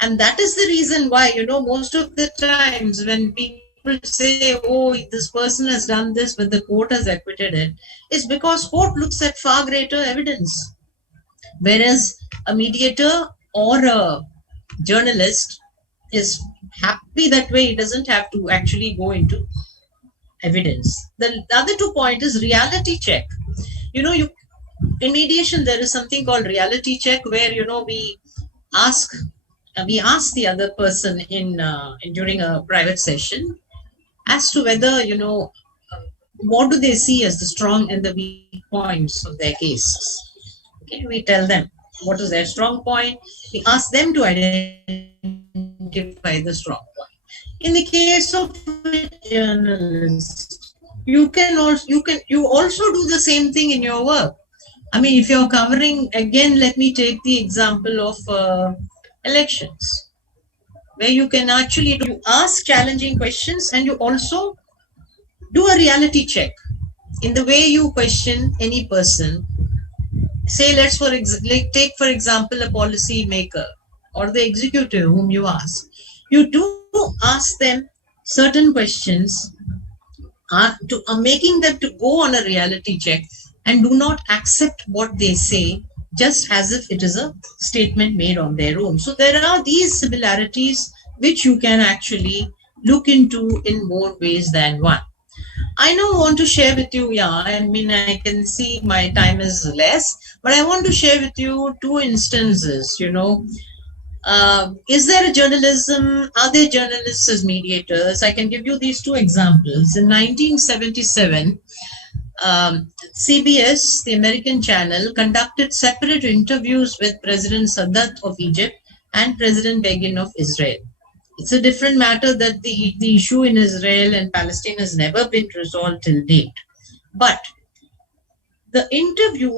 And that is the reason why, most of the times when people say, oh, this person has done this, but the court has acquitted it, is because court looks at far greater evidence. Whereas a mediator or a journalist is happy that way. He doesn't have to actually go into evidence. The other 2 point is reality check. In mediation, there is something called reality check, where, we ask the other person during a private session as to whether, what do they see as the strong and the weak points of their cases. Okay, we tell them what is their strong point. We ask them to identify the strong point. In the case of a journalist, you also do the same thing in your work. If you're covering, again, let me take the example of elections, where you can actually ask challenging questions, and you also do a reality check in the way you question any person. say, take for example a policy maker or the executive whom you ask, you do ask them certain questions, are making them to go on a reality check and do not accept what they say just as if it is a statement made on their own. So there are these similarities which you can actually look into in more ways than one. I now want to share with you, yeah, I mean, I can see my time is less, but I want to share with you two instances, is there a journalism? Are there journalists as mediators? I can give you these two examples. In 1977, CBS, the American channel, conducted separate interviews with President Sadat of Egypt and President Begin of Israel. It's a different matter that the issue in Israel and Palestine has never been resolved till date. But the interview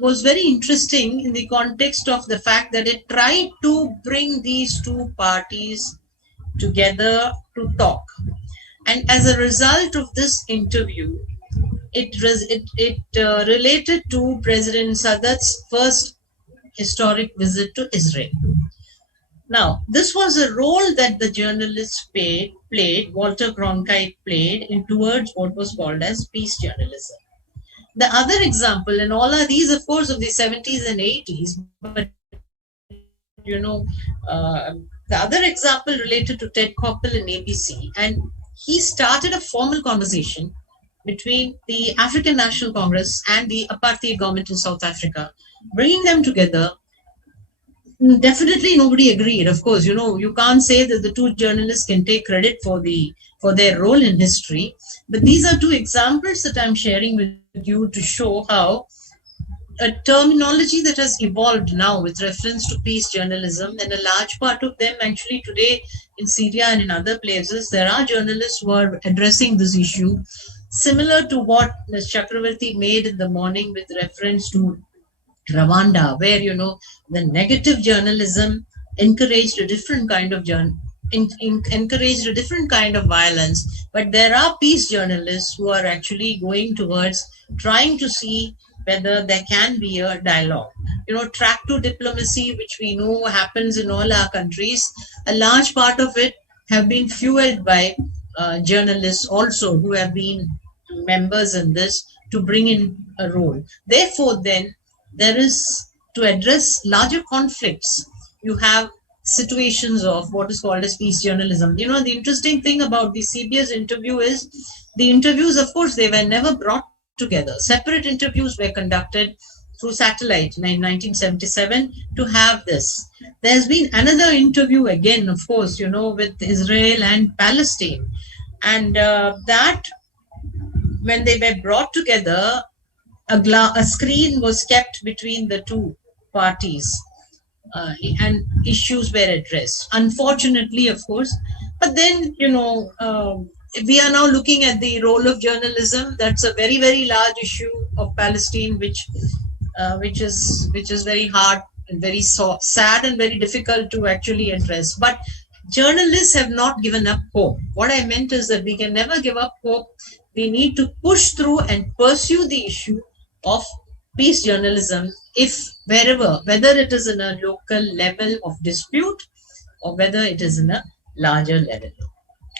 was very interesting in the context of the fact that it tried to bring these two parties together to talk. And as a result of this interview, it related to President Sadat's first historic visit to Israel. Now, this was a role that the journalist played, Walter Cronkite played, in towards what was called as peace journalism. The other example, and all are these, of course, of the 70s and 80s, but the other example related to Ted Koppel in ABC, and he started a formal conversation between the African National Congress and the apartheid government in South Africa, bringing them together. Definitely nobody agreed. Of course, you can't say that the two journalists can take credit for their role in history. But these are two examples that I'm sharing with you to show how a terminology that has evolved now with reference to peace journalism, and a large part of them actually today in Syria and in other places, there are journalists who are addressing this issue, similar to what Ms. Chakravarti made in the morning with reference to Rwanda, where the negative journalism encouraged a different kind of encouraged a different kind of violence. But there are peace journalists who are actually going towards trying to see whether there can be a dialogue. Track to diplomacy, which we know happens in all our countries, a large part of it have been fueled by journalists also who have been members in this to bring in a role. Therefore, then, there is, to address larger conflicts, you have situations of what is called as peace journalism. The interesting thing about the CBS interview is the interviews, of course, they were never brought together. Separate interviews were conducted through satellite in 1977 to have this. There's been another interview again, of course, with Israel and Palestine. And that, when they were brought together, a screen was kept between the two parties and issues were addressed. Unfortunately, of course. But then, we are now looking at the role of journalism. That's a very, very large issue of Palestine, which is very hard and very sad and very difficult to actually address. But journalists have not given up hope. What I meant is that we can never give up hope. We need to push through and pursue the issue of peace journalism, if wherever, whether it is in a local level of dispute or whether it is in a larger level.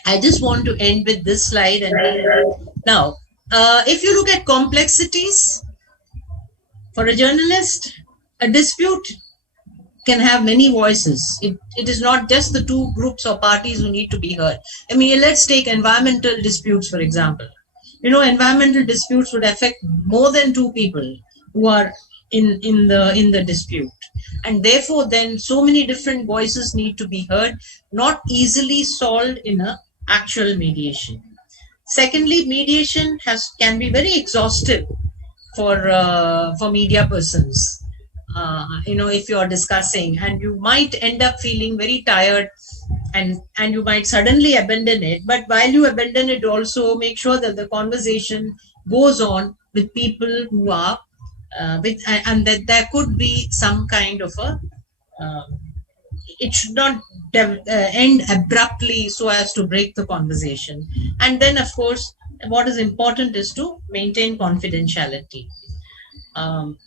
I just want to end with this slide. And now, if you look at complexities, for a journalist, a dispute can have many voices. It is not just the two groups or parties who need to be heard. I mean, let's take environmental disputes, for example. Environmental disputes would affect more than two people who are in the dispute. And therefore, then so many different voices need to be heard, not easily solved in an actual mediation. Secondly, mediation can be very exhaustive for media persons. If you are discussing, and you might end up feeling very tired, and you might suddenly abandon it. But while you abandon it, also make sure that the conversation goes on with people who are and that there could be some kind of a it should not end abruptly so as to break the conversation. And then, of course, what is important is to maintain confidentiality. Um,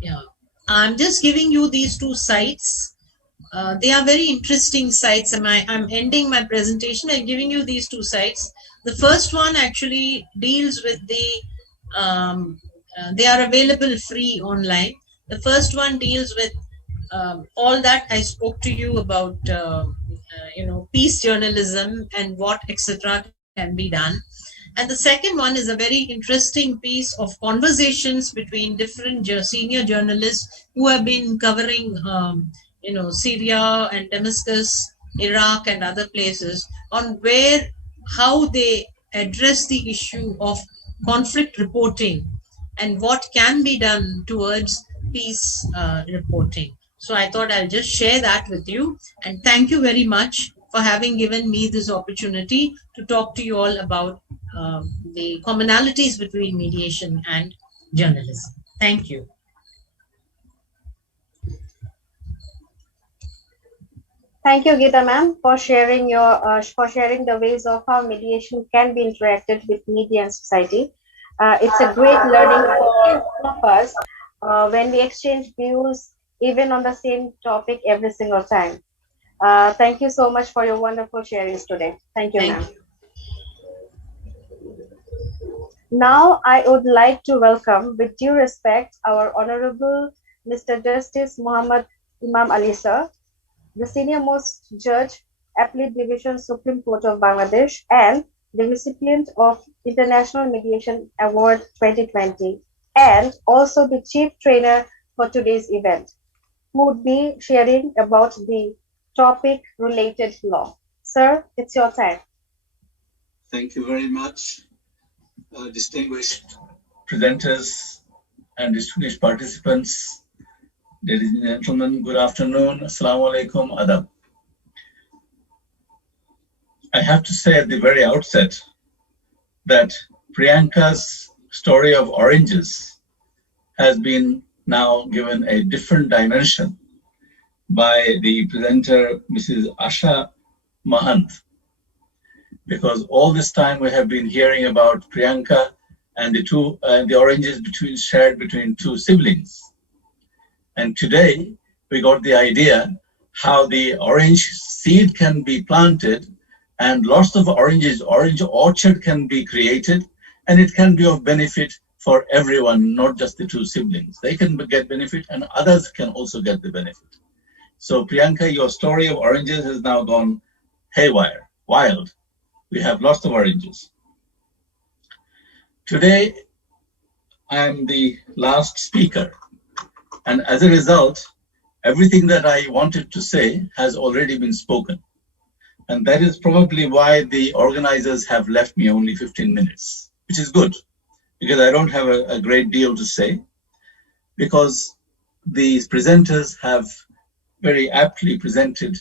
yeah, I'm just giving you these two sites. They are very interesting sites. I'm ending my presentation and giving you these two sites. The first one actually deals with they are available free online. The first one deals with all that I spoke to you about, peace journalism and what etc. can be done. And the second one is a very interesting piece of conversations between different senior journalists who have been covering, Syria and Damascus, Iraq, and other places on how they address the issue of conflict reporting and what can be done towards peace reporting. So I thought I'll just share that with you. And thank you very much for having given me this opportunity to talk to you all about the commonalities between mediation and journalism. Thank you. Thank you, Geeta ma'am, for sharing the ways of how mediation can be interacted with media and society. It's a great learning for all of us when we exchange views, even on the same topic every single time. Thank you so much for your wonderful sharings today. Thank you, Thank ma'am. you. Now, I would like to welcome, with due respect, our Honorable Mr. Justice Muhammad Imam Ali sir, the senior most judge, Appellate Division, Supreme Court of Bangladesh, and the recipient of International Mediation Award 2020, and also the chief trainer for today's event, who would be sharing about the topic related law. Sir, it's your time. Thank you very much, distinguished presenters and distinguished participants. Ladies and gentlemen, good afternoon. Assalamu alaikum, adab. I have to say at the very outset that Priyanka's story of oranges has been now given a different dimension by the presenter, Mrs. Asha Mahant. Because all this time we have been hearing about Priyanka and the oranges shared between two siblings. And today we got the idea how the orange seed can be planted and lots of orange orchard can be created, and it can be of benefit for everyone, not just the two siblings. They can get benefit and others can also get the benefit. So Priyanka, your story of oranges has now gone haywire, wild. We have lots of oranges. Today, I'm the last speaker. And as a result, everything that I wanted to say has already been spoken. And that is probably why the organizers have left me only 15 minutes, which is good, because I don't have a great deal to say, because the presenters have very aptly presented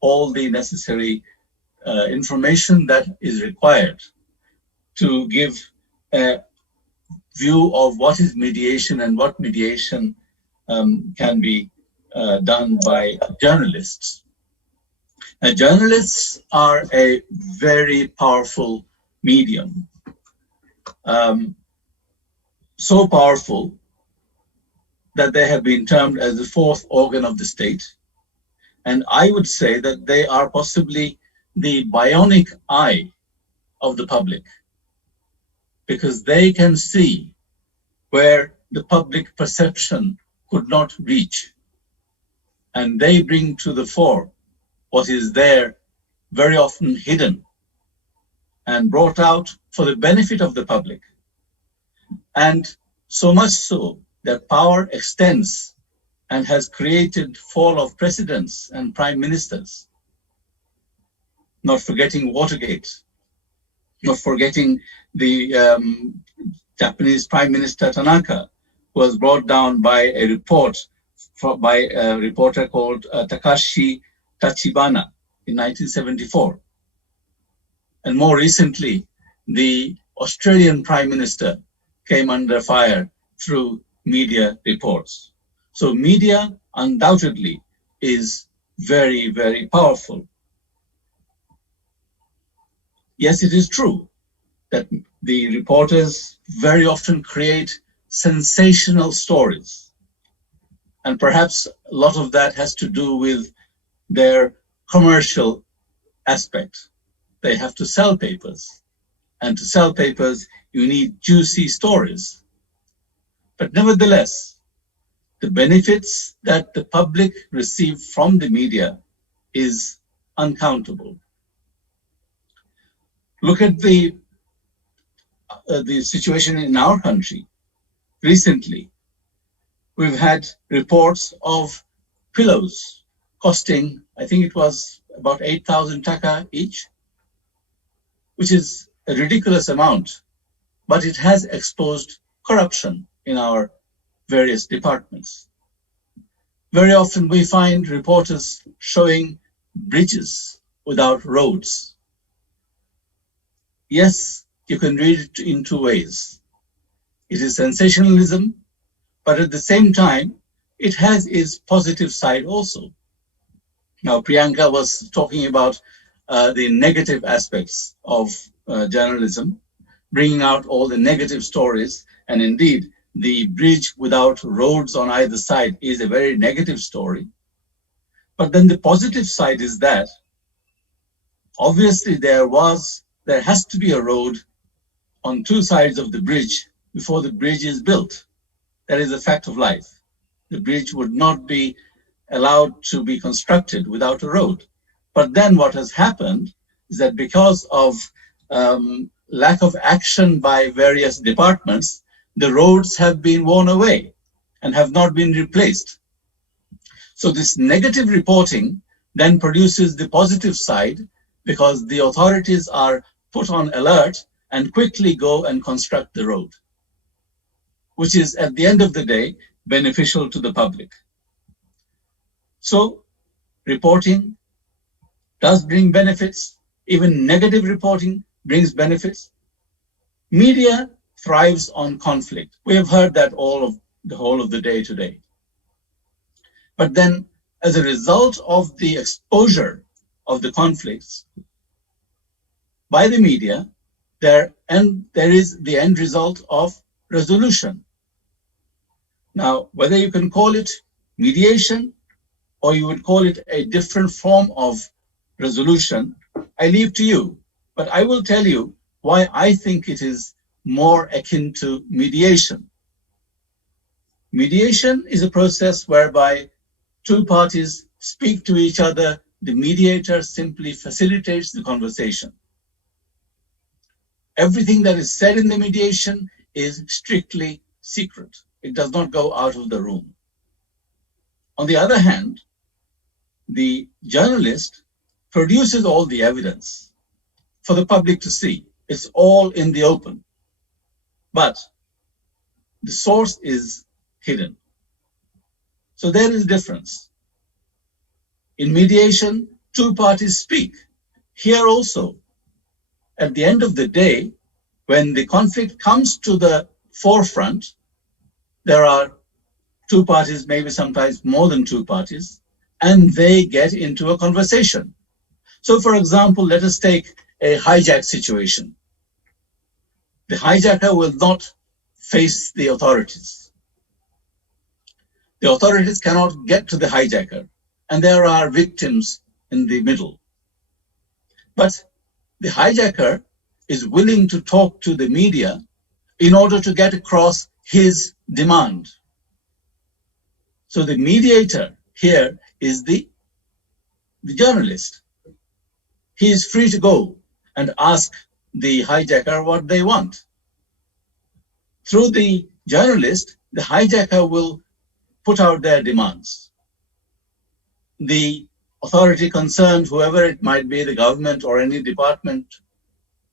all the necessary information that is required to give a view of what is mediation and what mediation can be done by journalists. Journalists are a very powerful medium, so powerful that they have been termed as the fourth organ of the state. And I would say that they are possibly the bionic eye of the public, because they can see where the public perception could not reach. And they bring to the fore what is there very often hidden and brought out for the benefit of the public. And so much so that power extends and has created fall of presidents and prime ministers. Not forgetting Watergate, not forgetting the Japanese Prime Minister Tanaka, who was brought down by a report by a reporter called Takashi Tachibana in 1974. And more recently, the Australian Prime Minister came under fire through media reports. So media undoubtedly is very, very powerful. Yes, it is true that The reporters very often create sensational stories. And perhaps a lot of that has to do with their commercial aspect. They have to sell papers. And to sell papers, you need juicy stories. But nevertheless, the benefits that the public receive from the media is uncountable. Look at the situation in our country. Recently, we've had reports of pillows costing, I think it was about 8,000 taka each, which is a ridiculous amount, but it has exposed corruption in our various departments. Very often we find reporters showing bridges without roads. Yes, you can read it in two ways. It is sensationalism, but at the same time, it has its positive side also. Now, Priyanka was talking about the negative aspects of journalism, bringing out all the negative stories. And indeed, the bridge without roads on either side is a very negative story. But then the positive side is that obviously there has to be a road on two sides of the bridge before the bridge is built. That is a fact of life. The bridge would not be allowed to be constructed without a road. But then what has happened is that because of lack of action by various departments, the roads have been worn away and have not been replaced. So this negative reporting then produces the positive side because the authorities are put on alert and quickly go and construct the road, which is at the end of the day beneficial to the public. So reporting does bring benefits. Even negative reporting brings benefits. Media thrives on conflict. We have heard that the whole of the day today. But then as a result of the exposure of the conflicts by the media, there is the end result of resolution. Now, whether you can call it mediation or you would call it a different form of resolution, I leave to you. But I will tell you why I think it is more akin to mediation. Mediation is a process whereby two parties speak to each other. The mediator simply facilitates the conversation. Everything that is said in the mediation is strictly secret. It does not go out of the room. On the other hand, the journalist produces all the evidence for the public to see. It's all in the open. But the source is hidden. So there is a difference. In mediation, two parties speak. Here also, at the end of the day, when the conflict comes to the forefront, there are two parties, maybe sometimes more than two parties, and they get into a conversation. So for example, let us take a hijack situation. The hijacker will not face the authorities. The authorities cannot get to the hijacker, and there are victims in the middle. But the hijacker is willing to talk to the media in order to get across his demand. So the mediator here is the journalist. He is free to go and ask the hijacker what they want. Through the journalist, the hijacker will put out their demands. The authority concerned, whoever it might be, the government or any department,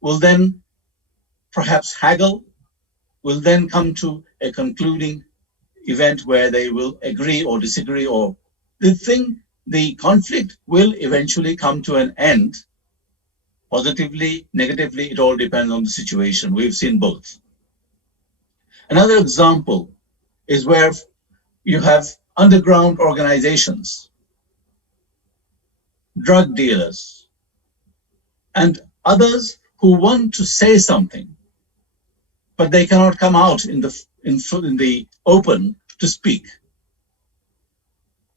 will then perhaps haggle, will then come to a concluding event where they will agree or disagree, or the conflict will eventually come to an end. Positively, negatively, it all depends on the situation. We've seen both. Another example is where you have underground organizations, drug dealers, and others who want to say something, but they cannot come out in the open to speak.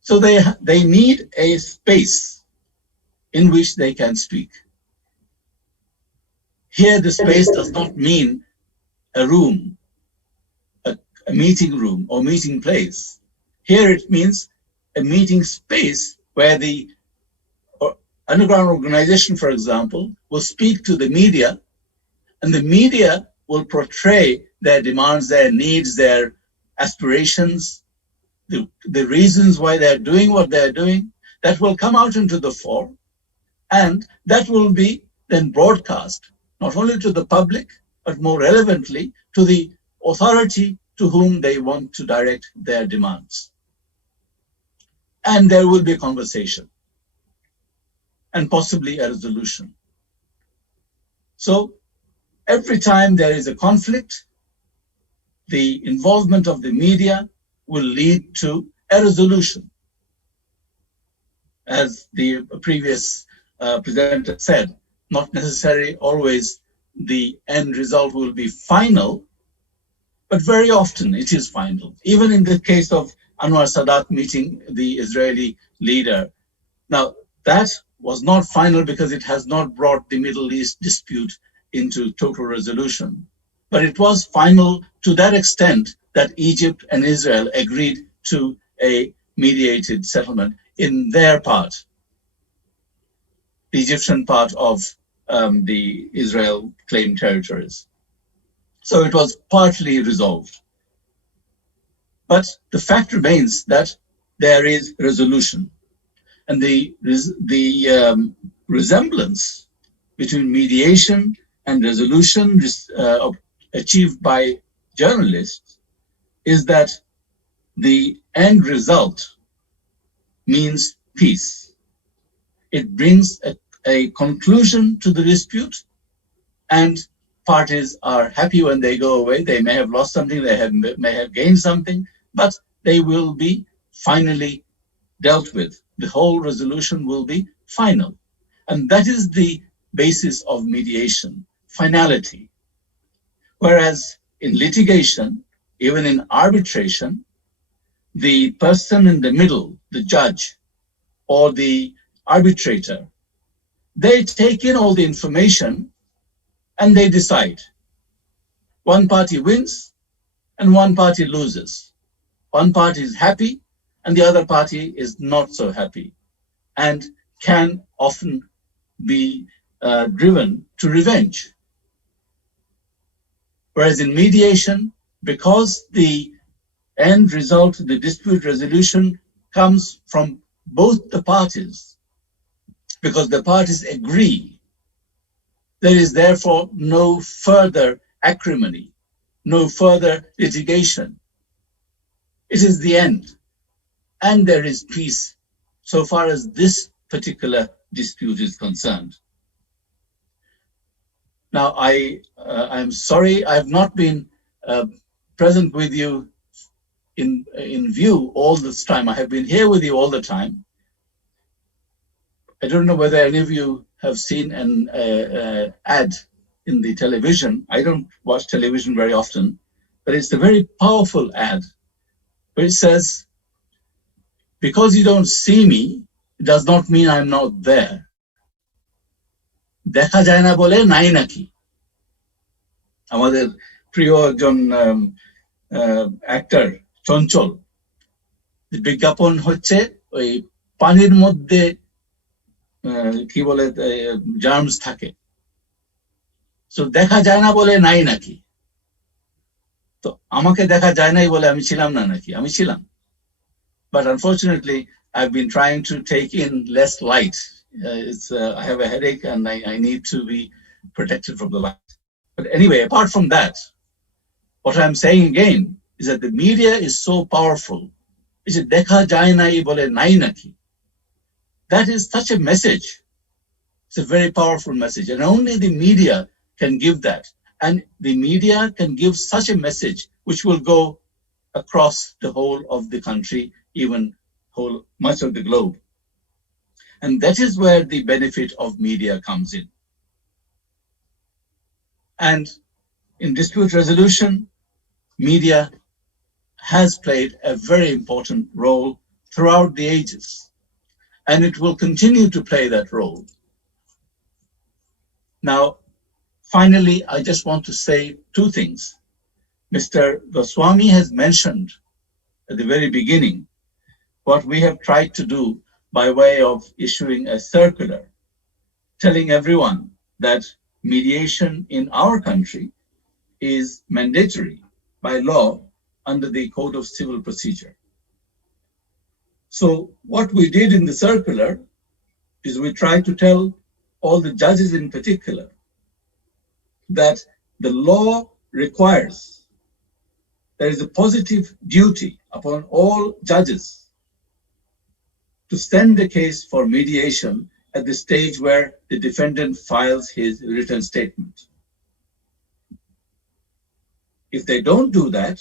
So they need a space in which they can speak. Here, the space does not mean a room, a meeting room or meeting place. Here it means a meeting space where the underground organization, for example, will speak to the media, and the media will portray their demands, their needs, their aspirations, the reasons why they're doing what they're doing. That will come out into the fore, and that will be then broadcast, not only to the public, but more relevantly to the authority to whom they want to direct their demands. And there will be a conversation and possibly a resolution. So every time there is a conflict, the involvement of the media will lead to a resolution. As the previous presenter said, not necessarily always the end result will be final, but very often it is final. Even in the case of Anwar Sadat meeting the Israeli leader. Now, that was not final because it has not brought the Middle East dispute into total resolution. But it was final to that extent that Egypt and Israel agreed to a mediated settlement in their part, the Egyptian part of the Israel claimed territories. So it was partly resolved. But the fact remains that there is resolution. And the resemblance between mediation and resolution achieved by journalists is that the end result means peace. It brings a conclusion to the dispute, and parties are happy when they go away. They may have lost something, they may have gained something, but they will be finally dealt with. The whole resolution will be final. And that is the basis of mediation, finality. Whereas in litigation, even in arbitration, the person in the middle, the judge or the arbitrator, they take in all the information and they decide. One party wins and one party loses. One party is happy and the other party is not so happy and can often be driven to revenge. Whereas in mediation, because the end result, the dispute resolution comes from both the parties, because the parties agree, there is therefore no further acrimony, no further litigation. It is the end. And there is peace so far as this particular dispute is concerned. Now, I'm sorry I have not been present with you in view all this time. I have been here with you all the time. I don't know whether any of you have seen an ad in the television. I don't watch television very often, but it's a very powerful ad where it says, because you don't see me, it does not mean I'm not there. দেখা যায় না বলে নাই নাকি আমাদের প্রিয় একজন actor চঞ্চল বিজ্ঞাপন হচ্ছে ওই পানির মধ্যে কি বলে জার্মস থাকে সো দেখা যায় না বলে নাই নাকি তো আমাকে দেখা যায় নাই বলে আমি ছিলাম না নাকি আমি ছিলাম but unfortunately I've been trying to take in less light. I have a headache and I need to be protected from the light. But anyway, apart from that, what I'm saying again is that the media is so powerful. It's a dekha jai nai bole nai naki. That is such a message. It's a very powerful message, and only the media can give that. And the media can give such a message which will go across the whole of the country, even much of the globe. And that is where the benefit of media comes in. And In dispute resolution, media has played a very important role throughout the ages, and it will continue to play that role. Now, finally, I just want to say two things. Mr. Goswami has mentioned at the very beginning what we have tried to do by way of issuing a circular telling everyone that mediation in our country is mandatory by law under the Code of Civil Procedure. So what we did in the circular is we tried to tell all the judges in particular that the law requires, there is a positive duty upon all judges to send the case for mediation at the stage where the defendant files his written statement. If they don't do that,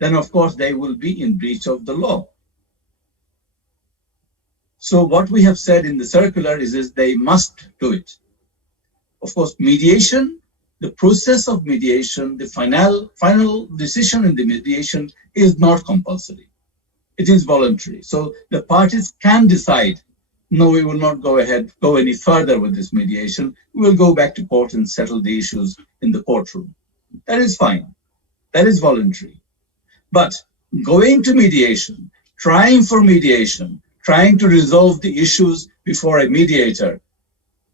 then of course they will be in breach of the law. So what we have said in the circular is they must do it. Of course, mediation, the process of mediation, the final decision in the mediation is not compulsory. It is voluntary. So the parties can decide, no, we will not go any further with this mediation. We will go back to court and settle the issues in the courtroom. That is fine. That is voluntary. But going to mediation, trying for mediation, trying to resolve the issues before a mediator,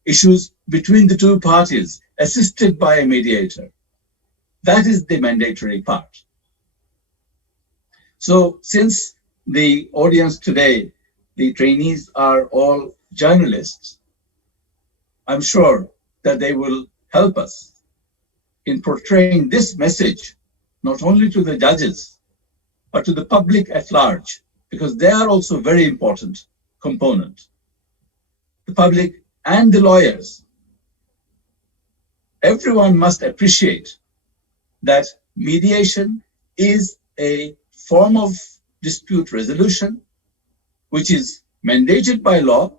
issues between the two parties, assisted by a mediator, that is the mandatory part. So since the audience today, the trainees are all journalists, I'm sure that they will help us in portraying this message, not only to the judges, but to the public at large, because they are also a very important component. The public and the lawyers, everyone must appreciate that mediation is a form of dispute resolution which is mandated by law,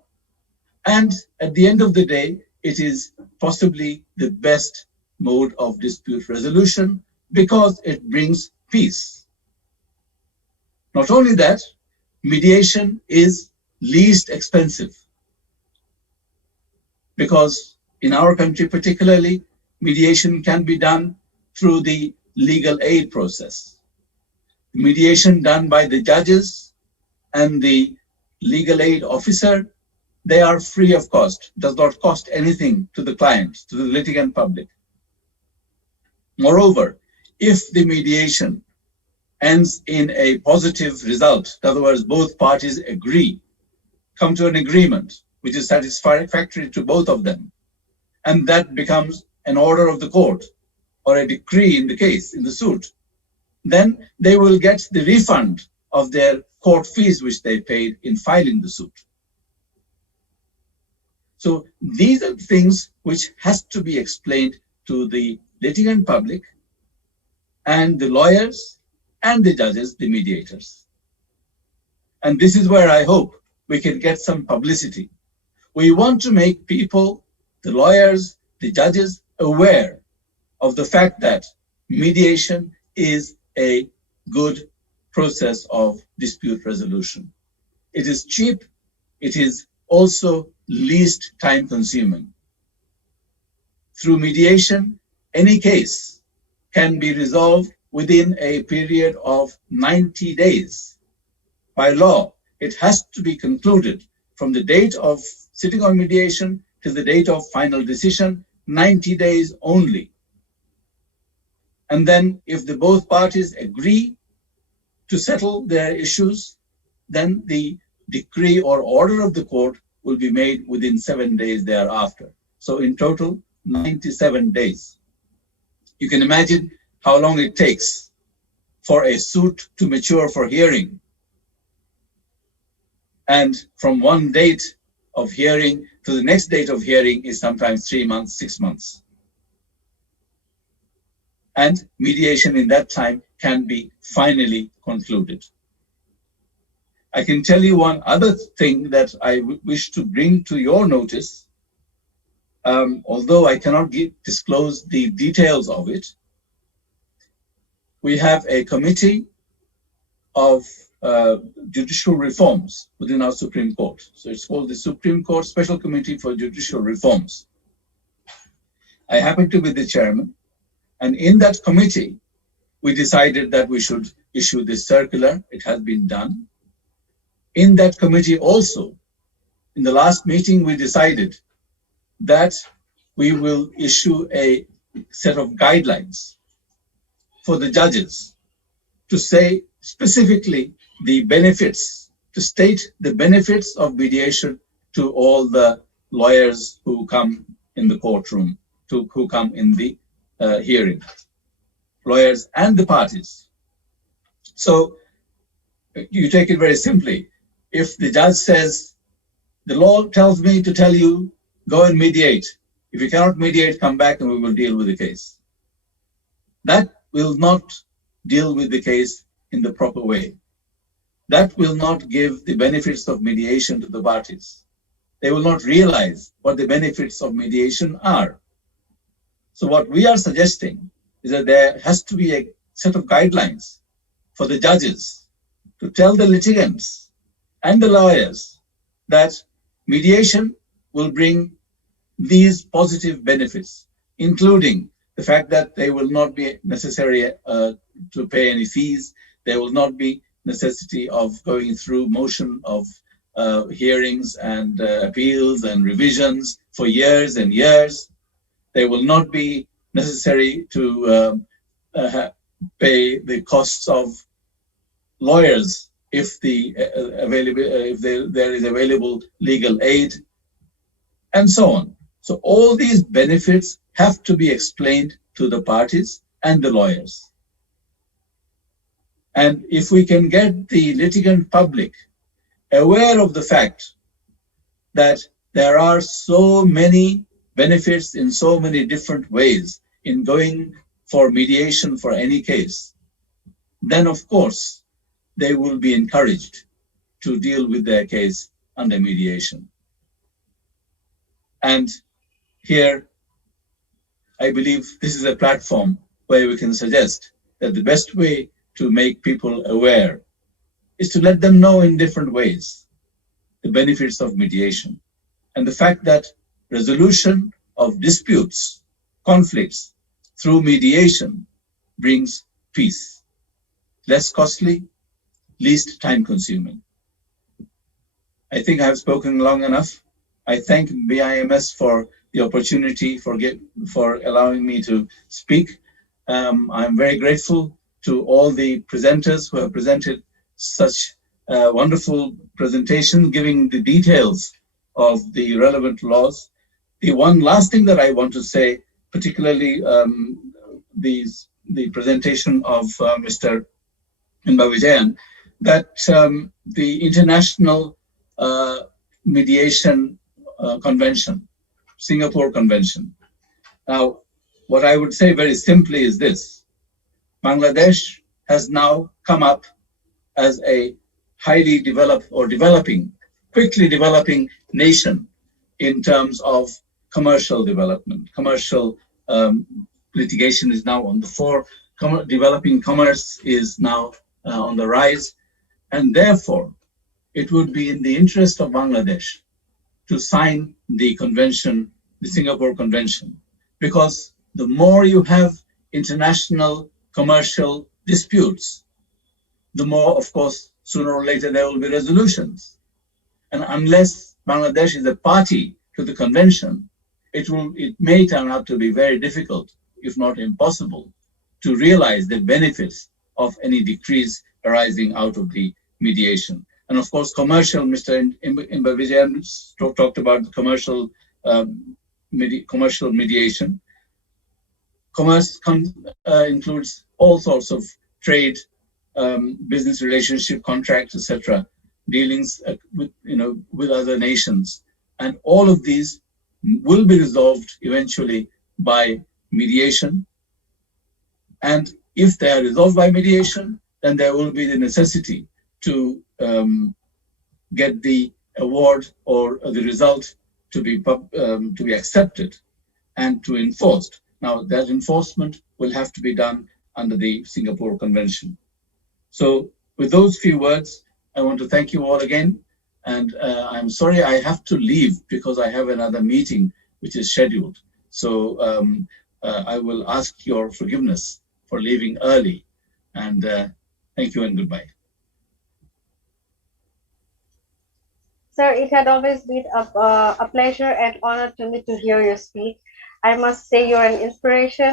and at the end of the day, it is possibly the best mode of dispute resolution because it brings peace. Not only that, mediation is least expensive because in our country particularly, mediation can be done through the legal aid process. Mediation done by the judges and the legal aid officer, they are free of cost, does not cost anything to the client, to the litigant public. Moreover, if the mediation ends in a positive result, in other words, both parties agree, come to an agreement which is satisfactory to both of them, and that becomes an order of the court or a decree in the case, in the suit, then they will get the refund of their court fees which they paid in filing the suit. So these are things which has to be explained to the litigant public and the lawyers and the judges, the mediators. And this is where I hope we can get some publicity. We want to make people, the lawyers, the judges, aware of the fact that mediation is a good process of dispute resolution. It is cheap. It is also least time consuming. Through mediation, any case can be resolved within a period of 90 days. By law, it has to be concluded from the date of sitting on mediation to the date of final decision, 90 days only. And then if the both parties agree to settle their issues, then the decree or order of the court will be made within 7 days thereafter. So in total, 97 days. You can imagine how long it takes for a suit to mature for hearing. And from one date of hearing to the next date of hearing is sometimes 3 months, 6 months. And mediation in that time can be finally concluded. I can tell you one other thing that I wish to bring to your notice, although I cannot disclose the details of it, we have a committee of judicial reforms within our Supreme Court. So it's called the Supreme Court Special Committee for Judicial Reforms. I happen to be the chairman, and in that committee, we decided that we should issue this circular. It has been done. In that committee also, in the last meeting, we decided that we will issue a set of guidelines for the judges to say specifically the benefits, to state the benefits of mediation to all the lawyers who come in the courtroom, who come in the hearing, lawyers and the parties. So you take it very simply. If the judge says, the law tells me to tell you, go and mediate. If you cannot mediate, come back and we will deal with the case. That will not deal with the case in the proper way. That will not give the benefits of mediation to the parties. They will not realize what the benefits of mediation are. So what we are suggesting is that there has to be a set of guidelines for the judges to tell the litigants and the lawyers that mediation will bring these positive benefits, including the fact that they will not be necessary to pay any fees. There will not be necessity of going through motion of hearings and appeals and revisions for years and years. They will not be necessary to pay the costs of lawyers if there is available legal aid, and so on. So all these benefits have to be explained to the parties and the lawyers. And if we can get the litigant public aware of the fact that there are so many benefits in so many different ways in going for mediation for any case, then of course they will be encouraged to deal with their case under mediation. And here, I believe this is a platform where we can suggest that the best way to make people aware is to let them know in different ways the benefits of mediation and the fact that resolution of disputes, conflicts through mediation brings peace, less costly, least time consuming. I think I have spoken long enough. I thank BIMS for the opportunity for allowing me to speak. I'm very grateful to all the presenters who have presented such wonderful presentation, giving the details of the relevant laws. The one last thing that I want to say, particularly the presentation of Mr. Vijayan, that the International Mediation Convention, Singapore Convention. Now, what I would say very simply is this: Bangladesh has now come up as a highly developed or quickly developing nation in terms of commercial development. Commercial litigation is now on the fore. Developing commerce is now on the rise. And therefore, it would be in the interest of Bangladesh to sign the convention, the Singapore Convention, because the more you have international commercial disputes, the more, of course, sooner or later there will be resolutions. And unless Bangladesh is a party to the convention, it may turn out to be very difficult, if not impossible, to realize the benefits of any decrees arising out of the mediation. And of course, commercial, Mr. Vijayan talked about the commercial mediation. Commerce includes all sorts of trade, business relationship, contracts, etc., dealings with other nations, and all of these will be resolved eventually by mediation. And if they are resolved by mediation, then there will be the necessity to get the award or the result to be accepted and to enforced. Now, that enforcement will have to be done under the Singapore Convention. So with those few words, I want to thank you all again. And I'm sorry I have to leave because I have another meeting which is scheduled. So I will ask your forgiveness for leaving early. And thank you and goodbye. Sir, it had always been a pleasure and honor to me to hear you speak. I must say you're an inspiration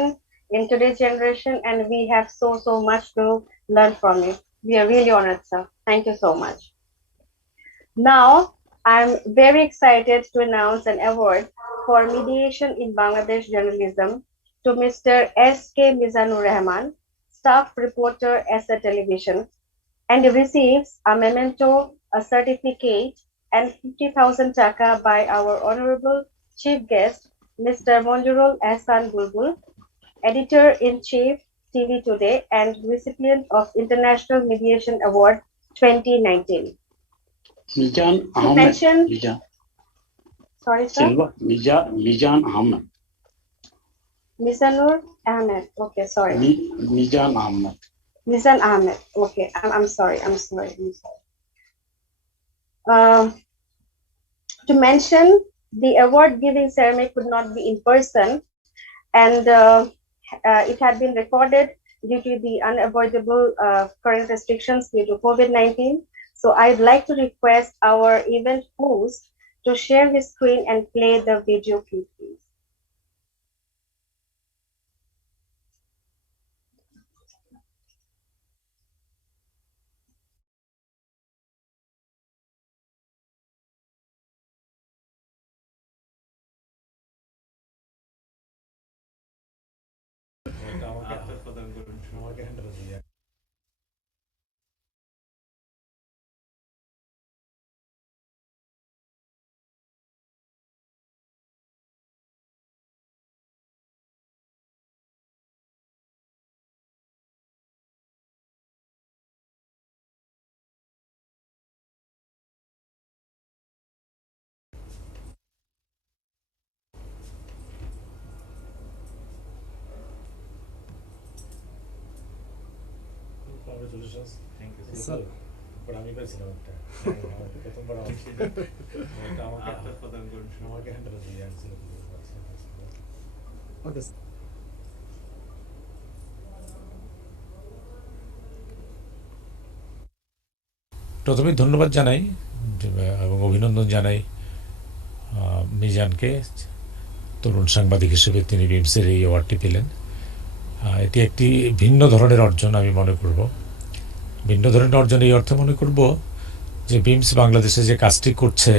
in today's generation, and we have so much to learn from you. We are really honored, sir. Thank you so much. Now, I'm very excited to announce an award for mediation in Bangladesh journalism to Mr. S.K. Mizanur Rahman, staff reporter, SA Television, and he receives a memento, a certificate, and 50,000 taka by our honorable chief guest, Mr. Monjurul Ehsan Bulbul, editor-in-chief TV Today and recipient of International Mediation Award 2019. Mijan Ahmed. Mijan. Sorry, sir? Mijan Ahmed. Mizanur Ahmed. Okay, sorry. Mijan Ahmed. Mizan Ahmed. Okay, I'm sorry. To mention, the award giving ceremony could not be in person, and it had been recorded due to the unavoidable current restrictions due to COVID-19. So I'd like to request our event host to share his screen and play the video clip, please. Congratulations. Thank you, Sir. sir. But আমি পেয়েছিলাম একটা প্রথমবার আমাকে handle দিয়ে আনছিল ওকে প্রথমে ধন্যবাদ জানাই এবং অভিনন্দন জানাই মিজানকে তরুণ সাংবাদিক হিসেবে তিনি বিমসের এই অ্যাওয়ার্ডটি পেলেন। এটি একটি ভিন্ন ধরনের অর্জন আমি মনে করব। ভিন্ন ধরনের অর্জন এই অর্থে মনে করব যে বিমস বাংলাদেশে যে কাজটি করছে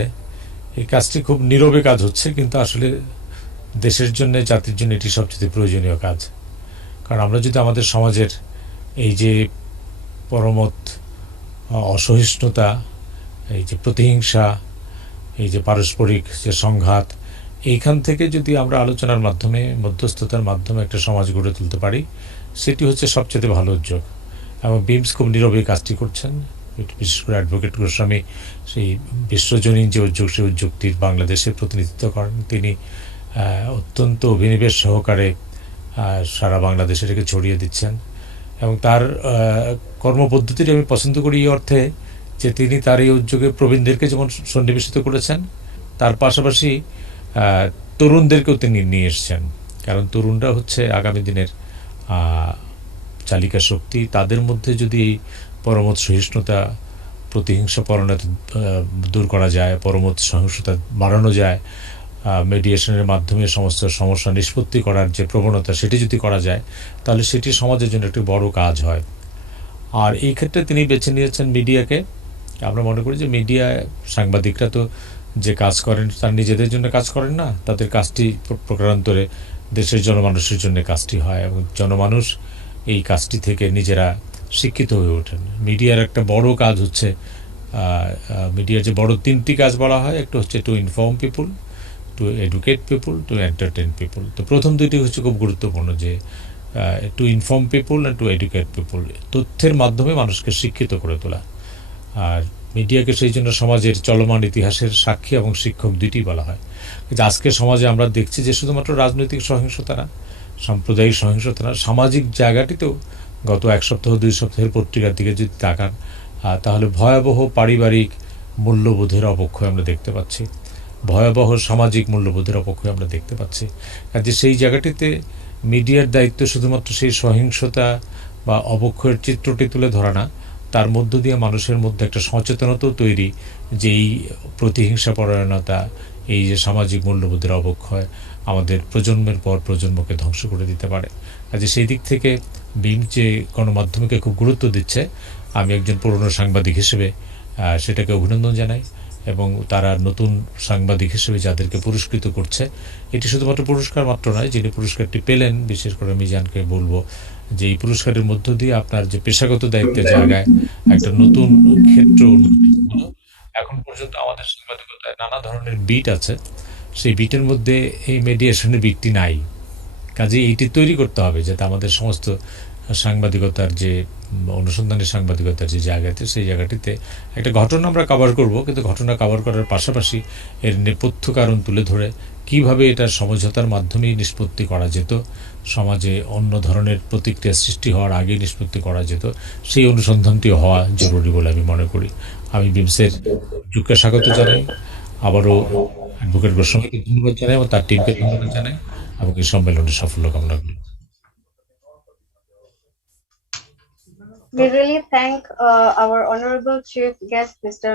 এই কাজটি খুব নীরবে কাজ হচ্ছে, কিন্তু আসলে দেশের জন্য জাতির জন্য এটি সবচেয়ে প্রয়োজনীয় কাজ। কারণ আমরা যদি আমাদের সমাজের এই যে পরমত অসহিষ্ণুতা, এই যে প্রতিহিংসা, এই যে পারস্পরিক যে সংঘাত, এইখান থেকে যদি আমরা আলোচনার মাধ্যমে মধ্যস্থতার মাধ্যমে একটা সমাজ গড়ে তুলতে পারি, সেটি হচ্ছে সবচেয়ে ভালো উদ্যোগ। এবং বিমস খুব নীরবে কাজটি করছেন। বিশেষ করে অ্যাডভোকেট গোস্বামী সেই বিশ্বজনীন যে উদ্যোগ, সেই উদ্যোগটির বাংলাদেশের প্রতিনিধিত্ব করেন। তিনি অত্যন্ত অভিনিবেশ সহকারে সারা বাংলাদেশে এটাকে ছড়িয়ে দিচ্ছেন এবং তার কর্মপদ্ধতিটি আমি পছন্দ করি এই অর্থে যে তিনি তার এই উদ্যোগে প্রবীণদেরকে যেমন সন্নিবেশিত করেছেন, তার পাশাপাশি তরুণদেরকেও তিনি নিয়ে এসছেন। কারণ তরুণরা হচ্ছে আগামী দিনের চালিকা শক্তি। তাদের মধ্যে যদি পরমত সহিষ্ণুতা, প্রতিহিংসা পরণতা দূর করা যায়, পরমত সহিংসতা বাড়ানো যায়, মেডিয়েশনের মাধ্যমে সমস্ত সমস্যা নিষ্পত্তি করার যে প্রবণতা সেটি যদি করা যায়, তাহলে সেটি সমাজের জন্য একটি বড় কাজ হয়। আর এই ক্ষেত্রে তিনি বেছে নিয়েছেন মিডিয়াকে। আমরা মনে করি যে মিডিয়া সাংবাদিকরা তো যে কাজ করেন তার নিজেদের জন্য কাজ করেন না, তাদের কাজটি প্রকারান্তরে দেশের জনমানুষের জন্য কাজটি হয় এবং জনমানুষ এই কাজটি থেকে নিজেরা শিক্ষিত হয়ে ওঠেন। মিডিয়ার একটা বড় কাজ হচ্ছে, মিডিয়ার যে বড় তিনটি কাজ বলা হয়, একটা হচ্ছে to inform people, to educate people, to entertain people. তো প্রথম দুইটি হচ্ছে খুব গুরুত্বপূর্ণ, যে to inform people and to educate people, তথ্যের মাধ্যমে মানুষকে শিক্ষিত করে তোলা। আর মিডিয়াকে সেই জন্য সমাজের চলমান ইতিহাসের সাক্ষী এবং শিক্ষক দুইটি বলা হয়। কিন্তু আজকের সমাজে আমরা দেখছি যে শুধুমাত্র রাজনৈতিক সহিংসতা না, সাম্প্রদায়িক সহিংসতা না, সামাজিক জায়গাটিতেও গত এক সপ্তাহ 2 সপ্তাহের পত্রিকার দিকে যদি তাকান তাহলে ভয়াবহ পারিবারিক মূল্যবোধের অবক্ষয় আমরা দেখতে পাচ্ছি, ভয়াবহ সামাজিক মূল্যবোধের অবক্ষয় আমরা দেখতে পাচ্ছি। কাজে সেই জায়গাটিতে মিডিয়ার দায়িত্ব শুধুমাত্র সেই সহিংসতা বা অবক্ষয়ের চিত্রটি তুলে ধরা না, তার মধ্য দিয়ে মানুষের মধ্যে একটা সচেতনতাও তৈরি যে এই প্রতিহিংসা পরায়ণতা, এই যে সামাজিক মূল্যবোধের অবক্ষয় আমাদের প্রজন্মের পর প্রজন্মকে ধ্বংস করে দিতে পারে। কাজে সেই দিক থেকে বিম যে গণমাধ্যমকে খুব গুরুত্ব দিচ্ছে, আমি একজন পুরনো সাংবাদিক হিসেবে সেটাকে অভিনন্দন জানাই। এবং তারা নতুন সাংবাদিক হিসেবে যাদেরকে পুরস্কৃত করছে, এটি শুধুমাত্র পুরস্কার মাত্র নয়। যিনি পুরস্কারটি পেলেন, বিশেষ করে মিজানকে বলবো যে এই পুরস্কারের মধ্য দিয়ে আপনার যে পেশাগত দায়িত্বের জায়গায় একটা নতুন ক্ষেত্র উন্মোচিত হলো। এখন পর্যন্ত আমাদের সাংবাদিকতায় নানা ধরনের বিট আছে, সেই বিটের মধ্যে এই মিডিয়েশনের বিটটি নাই। কাজে এইটি তৈরি করতে হবে যাতে আমাদের সমস্ত সাংবাদিকতার যে অনুসন্ধানী সাংবাদিকতার যে জায়গাতে, সেই জায়গাটিতে একটা ঘটনা আমরা কভার করব, কিন্তু ঘটনা কভার করার পাশাপাশি এর নেপথ্য কারণ তুলে ধরে কিভাবে এটা সমঝোতার মাধ্যমেই নিষ্পত্তি করা যেত, সমাজে অন্য ধরনের প্রতিক্রিয়া সৃষ্টি হওয়ার আগে নিষ্পত্তি করা যেত, সেই অনুসন্ধানটি হওয়া জরুরি বলে আমি মনে করি। আমি বিমসের যুগকে স্বাগত জানাই, আবারও অ্যাডভোকেট গোস্বামীকে ধন্যবাদ জানাই এবং তার টিমকে ধন্যবাদ জানাই এবং এই সম্মেলনের সাফল্য কামনা করি। We really thank our honorable chief guest, Mr.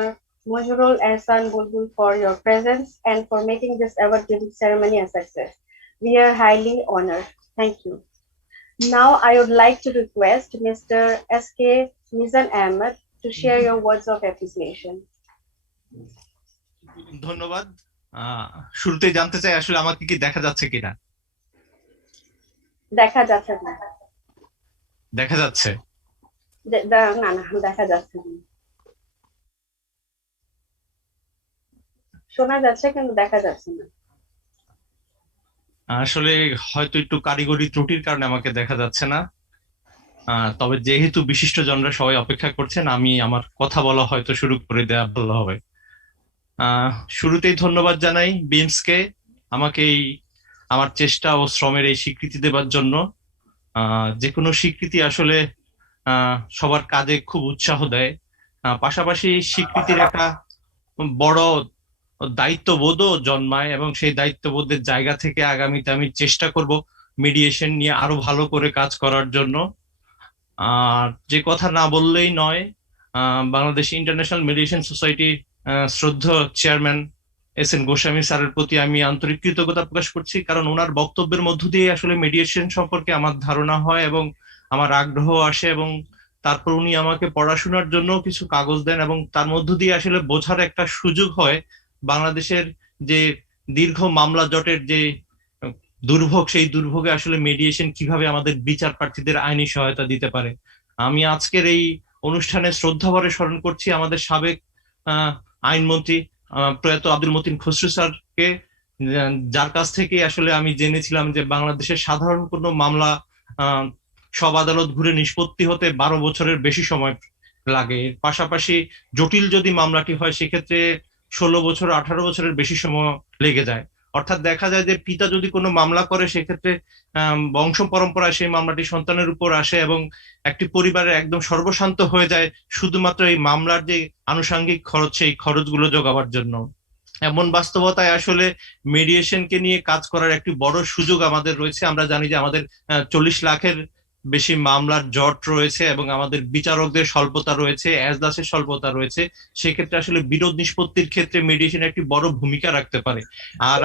Mujurul Ehsan Bulbul, for your presence and for making this award-giving ceremony a success. We are highly honored. Thank you. Now, I would like to request Mr. S.K. Mizan Ahmed to share your words of appreciation. ধন্যবাদ। শুরুতে জানতে চাই আসলে আমাকে কি দেখা যাচ্ছে কিনা? দেখা যাচ্ছে না। দেখা যাচ্ছে না না, দেখা যাচ্ছে না। শোনা যাচ্ছে কিন্তু দেখা যাচ্ছে না। আসলে হয়তো একটু কারিগরি ত্রুটির কারণে আমাকে দেখা যাচ্ছে না। তবে যেহেতু বিশিষ্ট জনরা সবাই অপেক্ষা করছেন, আমি আমার কথা বলা হয়তো শুরু করে দেওয়া ভালো হবে। শুরুতেই ধন্যবাদ জানাই বিমসকে আমাকে এই আমার চেষ্টা ও শ্রমের এই স্বীকৃতি দেবার জন্য। যে কোনো স্বীকৃতি আসলে সবার কাজে খুব উৎসাহ দেয়, পাশাপাশি স্বীকৃতির একটা বড় দায়িত্ববোধও জন্মায় এবং সেই দায়িত্ববোধের জায়গা থেকে আগামীতে আমি চেষ্টা করব মিডিয়েশন নিয়ে আরো ভালো করে কাজ করার জন্য। আর যে কথা না বললেই নয়, বাংলাদেশ ইন্টারন্যাশনাল মিডিয়েশন সোসাইটি শ্রদ্ধেয় চেয়ারম্যান এস.এন. গোস্বামী স্যারের প্রতি আমি আন্তরিক কৃতজ্ঞতা প্রকাশ করছি, কারণ ওনার বক্তব্যের মধ্য দিয়ে আসলে মিডিয়েশন সম্পর্কে আমার ধারণা হয় এবং আমার আগ্রহ আসে, এবং তারপর উনি আমাকে পড়াশোনার জন্য কিছু কাগজ দেন এবং তার মধ্য দিয়ে আসলে বোঝার একটা সুযোগ হয় বাংলাদেশের যে দীর্ঘ মামলা জটের যে দুর্ভোগ, সেই দুর্ভোগে আসলে মিডিয়েশন কিভাবে আমাদের বিচার প্রার্থীদের আইনি সহায়তা দিতে পারে। আমি আজকের এই অনুষ্ঠানে শ্রদ্ধাভরে স্মরণ করছি আমাদের সাবেক আইনমন্ত্রী প্রয়াত আব্দুল মতিন খসরু স্যারকে, যার কাছ থেকে আসলে আমি জেনেছিলাম যে বাংলাদেশের সাধারণ কোনো মামলা সব আদালত ঘুরে নিষ্পত্তি হতে 12 বছরের বেশি সময় লাগে। এর পাশাপাশি জটিল যদি মামলাটি হয় সেক্ষেত্রে 16 বছর 18 বছরের বেশি সময় লেগে যায়। অর্থাৎ দেখা যায় যে পিতা যদি কোনো মামলা করে সেক্ষেত্রে বংশ পরম্পরায় সেই মামলাটি সন্তানের উপর আসে এবং একটি পরিবারের একদম সর্বশান্ত হয়ে যায় শুধুমাত্র এই মামলার যে আনুষঙ্গিক খরচ, সেই খরচগুলো জোগাবার জন্য। এমন বাস্তবতায় আসলে মিডিয়েশনকে নিয়ে কাজ করার একটি বড় সুযোগ আমাদের রয়েছে। আমরা জানি যে আমাদের 40 লাখের বেশি মামলার জট রয়েছে এবং আমাদের বিচারকদের স্বল্পতা রয়েছে, এজলাসের স্বল্পতা রয়েছে। সেক্ষেত্রে আসলে বিরোধ নিষ্পত্তির ক্ষেত্রে মিডিয়েশন একটি বড় ভূমিকা রাখতে পারে। আর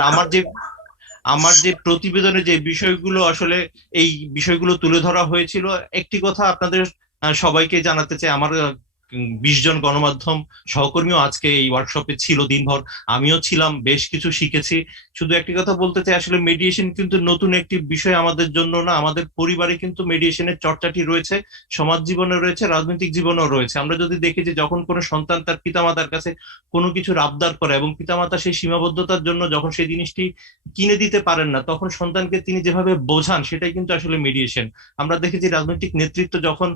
আমার যে প্রতিবেদনে যে বিষয়গুলো আসলে এই বিষয়গুলো তুলে ধরা হয়েছিল, একটি কথা আপনাদের সবাইকে জানাতে চাই, আমার 20 জন গণমাধ্যম সহকর্মীও আজকে এই ওয়ার্কশপে ছিল দিনভর, আমিও ছিলাম, বেশ কিছু শিখেছি। শুধু একটি কথা বলতে চাই, আসলে মিডিয়েশন কিন্তু নতুন একটি বিষয় আমাদের জন্য না, আমাদের পরিবারে কিন্তু মিডিয়েশনের চর্চাটি রয়েছে, সমাজ জীবনে রয়েছে, রাজনৈতিক জীবনেও রয়েছে। আমরা যদি দেখি যে যখন কোনো সন্তান তার পিতামাতার কাছে কোনো কিছুর আবদার করে এবং পিতামাতা সেই সীমাবদ্ধতার জন্য যখন সেই জিনিসটি কিনে দিতে পারেন না, তখন সন্তানকে তিনি যেভাবে বোঝান সেটাই কিন্তু আসলে মিডিয়েশন। আমরা দেখেছি রাজনৈতিক নেতৃত্ব যখন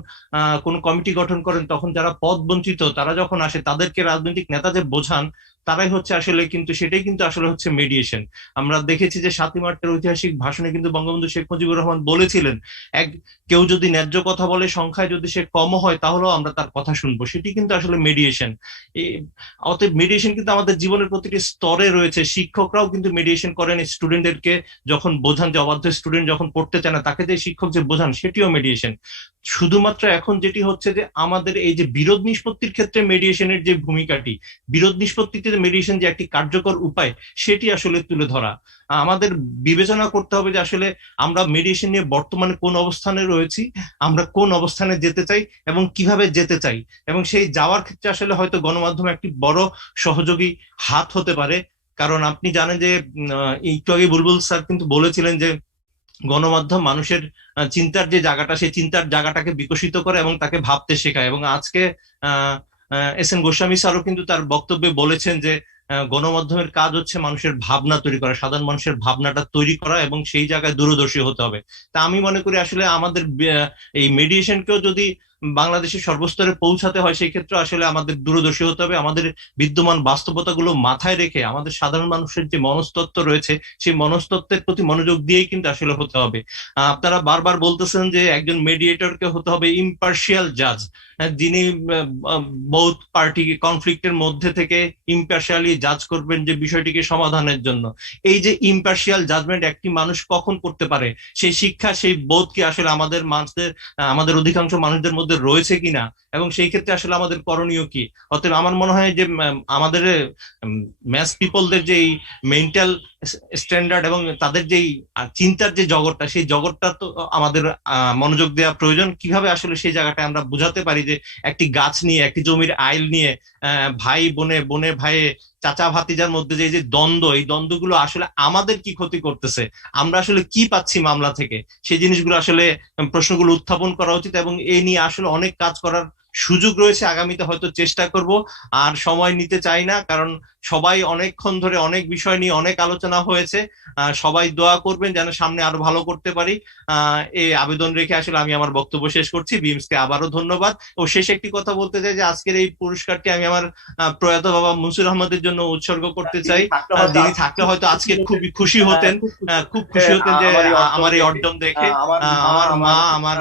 কোনো কমিটি গঠন করেন তখন যারা পদ বঞ্চিত তারা যখন আসে তাদেরকে রাজনৈতিক নেতা যে বোঝান তারাই হচ্ছে আসলে কিন্তু সেটাই কিন্তু আসলে হচ্ছে মিডিয়েশন। আমরা দেখেছি যে 7ই মার্চের ঐতিহাসিক ভাষণে কিন্তু বঙ্গবন্ধু শেখ মুজিবুর রহমান বলেছিলেন, এক কেউ যদি ন্যায্য কথা বলে সংখ্যায় যদি সে কম হয় তাহলেও আমরা তার কথা শুনবো, সেটি কিন্তু আসলে মিডিয়েশন। অতএব মিডিয়েশন কিন্তু আমাদের জীবনের প্রতিটি স্তরে রয়েছে। শিক্ষকরাও কিন্তু মিডিয়েশন করেন স্টুডেন্টদেরকে যখন বোঝান, যে অবাধ্য স্টুডেন্ট যখন পড়তে চায় না তাকে যে শিক্ষক যে বোঝান সেটিও মিডিয়েশন। শুধুমাত্র এখন যেটি হচ্ছে যে আমাদের এই যে বিরোধ নিষ্পত্তির ক্ষেত্রে মিডিয়েশনের যে ভূমিকাটি, বিরোধ নিষ্পত্তিতে মিডিয়েশন যে একটি কার্যকর উপায় সেটি আসলে তুলে ধরা। আমাদের বিবেচনা করতে হবে যে আসলে আমরা মিডিয়েশন নিয়ে বর্তমানে কোন অবস্থানে রয়েছি, আমরা কোন অবস্থানে যেতে চাই এবং কিভাবে যেতে চাই, এবং সেই যাওয়ার ক্ষেত্রে আসলে হয়তো গণমাধ্যম একটি বড় সহযোগী হাত হতে পারে। কারণ আপনি জানেন যে একটু আগে বুলবুল স্যার কিন্তু বলেছিলেন যে গণমাধ্যম মানুষের চিন্তার যে জায়গাটা, সেই চিন্তার জায়গাটাকে বিকশিত করে এবং তাকে ভাবতে শেখায়। এবং আজকে এস এন গোস্বামী স্যারও কিন্তু তার বক্তব্যে বলেছেন যে গণমাধ্যমের কাজ হচ্ছে মানুষের ভাবনা তৈরি করা, সাধারণ মানুষের ভাবনাটা তৈরি করা, এবং সেই জায়গায় দূরদর্শী হতে হবে। তা আমি মনে করি আসলে আমাদের এই মিডিয়েশনকেও যদি বাংলাদেশের সর্বস্তরে পৌঁছাতে হয় সেই ক্ষেত্রে আসলে আমাদের দূরদর্শী হতে হবে। আমাদের বিদ্যমান বাস্তবতাগুলো মাথায় রেখে আমাদের সাধারণ মানুষের যে মনস্তত্ত্ব রয়েছে সেই মনস্তত্ত্বের প্রতি মনোযোগ দিয়েই কিন্তু আসলে হতে হবে। আপনারা বারবার বলতেছেন যে একজন মেডিয়েটরকে হতে হবে ইম্পার্শিয়াল জাজ, যিনি বোথ পার্টি কনফ্লিক্টের মধ্যে থেকে ইম্পার্শিয়ালি জাজ করবেন যে বিষয়টিকে সমাধানের জন্য। এই যে ইম্পার্শিয়াল জাজমেন্ট একটি মানুষ কখন করতে পারে, সেই শিক্ষা সেই বোধ কি আসলে আমাদের অধিকাংশ মানুষদের মধ্যে রয়েছে কিনা, এবং সেই ক্ষেত্রে আসলে আমাদের করণীয় কি? অতএব আমার মনে হয় যে আমাদের ম্যাস পিপলদের যে মেন্টাল স্ট্যান্ডার্ড এবং তাদের যেই চিন্তার যে জগৎটা, সেই জগৎটা তো আমাদের মনোযোগ দেওয়া প্রয়োজন। কিভাবে আসলে সেই জায়গাটা আমরা বুঝাতে পারি যে একটি গাছ নিয়ে, একটি জমির আইল নিয়ে ভাই বোনে, বোনে ভাইয়ে, চাচা ভাতিজার মধ্যে যে যে দ্বন্দ্ব, এই দ্বন্দ্বগুলো আসলে আমাদের কি ক্ষতি করতেছে, আমরা আসলে কি পাচ্ছি মামলা থেকে, সেই জিনিসগুলো আসলে প্রশ্নগুলো উত্থাপন করা উচিত। এবং এই নিয়ে আসলে অনেক কাজ করার সুযোগ রয়েছে, আগামীতে হয়তো চেষ্টা করব। আর সময় নিতে চাই না, কারণ সবাই অনেকক্ষণ ধরে অনেক বিষয় নিয়ে অনেক আলোচনা হয়েছে। সবাই দোয়া করবেন যেন সামনে আরো ভালো করতে পারি। এই আবেদন রেখে আসলে আমি আমার বক্তব্য শেষ করছি। বিমসকে আবারও ধন্যবাদ। ও শেষে একটি কথা বলতে চাই যে আজকের এই পুরস্কারটি আমি আমার প্রয়াত বাবা মুনসুর আহমদের জন্য উৎসর্গ করতে চাই। যিনি থাকলে হয়তো আজকে খুবই খুশি হতেন, খুব খুশি হতেন যে আমার এই অর্জন দেখে। আমার মা, আমার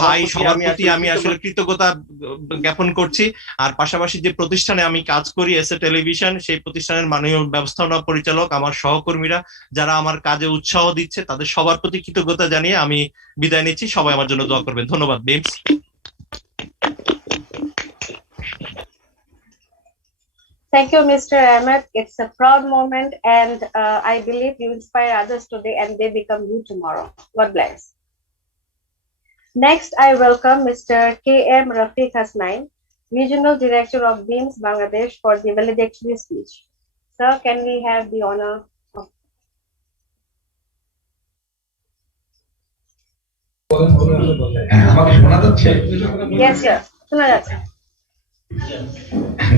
ভাই, সবার প্রতি আমি আসলে কৃতজ্ঞতা জ্ঞাপন করছি। আর পাশাপাশি যে প্রতিষ্ঠানে আমি কাজ করি, এস এ টেলিভিশন, সেই প্রতিষ্ঠানের মাননীয় ব্যবস্থাপনা পরিচালক, আমার সহকর্মীরা যারা আমার কাজে উৎসাহ দিচ্ছে, তাদের সবার প্রতি কৃতজ্ঞতা জানিয়ে আমি বিদায় নিচ্ছি। সবাই আমার জন্য দোয়া করবেন। ধন্যবাদ। Beans. Thank you, Mr. Ahmed. It's a proud moment, and I believe you inspire others today and they become you tomorrow. God bless. Next, I welcome Mr. K.M. Rafiq Hasnain, Regional Director of BIMS Bangladesh, for the valedictory speech. Sir, can we have the honor of... Yes, sir.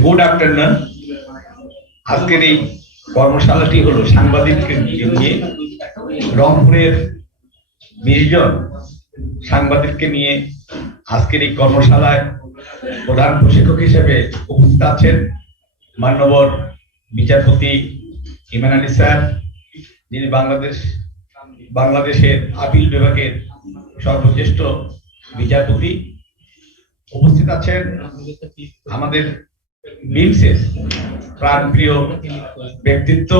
Good afternoon. আজকের এই কর্মশালাটি হলো সাংবাদিককে নিয়ে। রংপুরের 20 জন সাংবাদিককে নিয়ে আজকের এই কর্মশালায় প্রধান প্রশিক্ষক হিসেবে উপস্থিত আছেন মাননীয় বিচারপতি ইমান আলী স্যার, যিনি বাংলাদেশের আপিল বিভাগের সর্বশ্রেষ্ঠ বিচারপতি। উপস্থিত আছেন আমাদের বিমসের প্রাণপ্রিয় ব্যক্তিত্ব,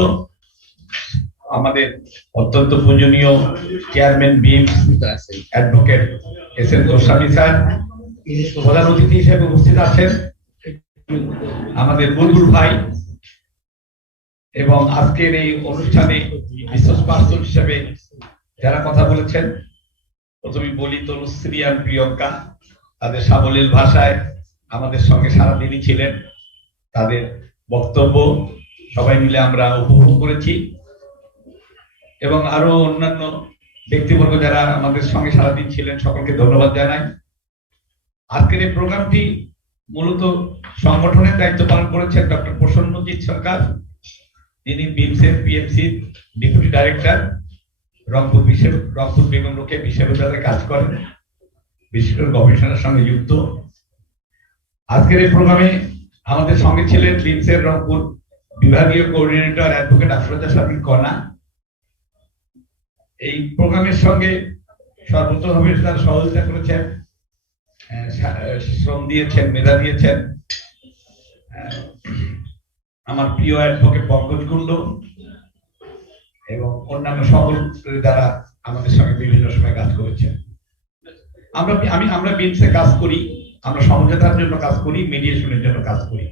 আমাদের অত্যন্ত পূজনীয় chairman beans advocate S N Goswami sir. প্রধান অতিথি হিসেবে উপস্থিত আছেন আমাদের বুলবুল ভাই, এবং আজকের এই অনুষ্ঠানে বিশেষ পার্সন হিসেবে যারা কথা বলেছেন, প্রথমে বলি তনুশ্রী আর প্রিয়ঙ্কা, তাদের সাবলীল ভাষায় আমাদের সঙ্গে সারাদিনই ছিলেন। তাদের বক্তব্য সবাই মিলে আমরা উপভোগ করেছি, এবং আরো অন্যান্য ব্যক্তিবর্গ যারা আমাদের সঙ্গে সারাদিন ছিলেন সকলকে ধন্যবাদ জানাই। আজকের এই প্রোগ্রামটি মূলত সংগঠনের দায়িত্ব পালন করেছেন ডক্টর প্রসন্নজিৎ সরকার, যিনি বিমসের PMC deputy director, Rangpur Begum Rokeya বিশ্ববিদ্যালয়ে কাজ করেন, বিশেষ করে গবেষণার সঙ্গে যুক্ত। আজকের এই প্রোগ্রামে আমাদের সঙ্গে ছিলেন লিমসের রংপুর বিভাগীয় কোঅর্ডিনেটর অ্যাডভোকেট আফরোজা শারমিন কণা। এই প্রোগ্রামের সঙ্গে সর্বতভাবে তারা সহযোগিতা করেছেন, শ্রম দিয়েছেন, মেধা দিয়েছেন আমার প্রিয় অ্যাডভোকেট পঙ্কজ কুণ্ডু এবং অন্যান্য সকল যারা আমাদের সঙ্গে বিভিন্ন সময় কাজ করেছেন। আমরা বিমসে কাজ করি, আমরা সমঝোতার জন্য কাজ করি, মিডিয়েশনের জন্য কাজ করি।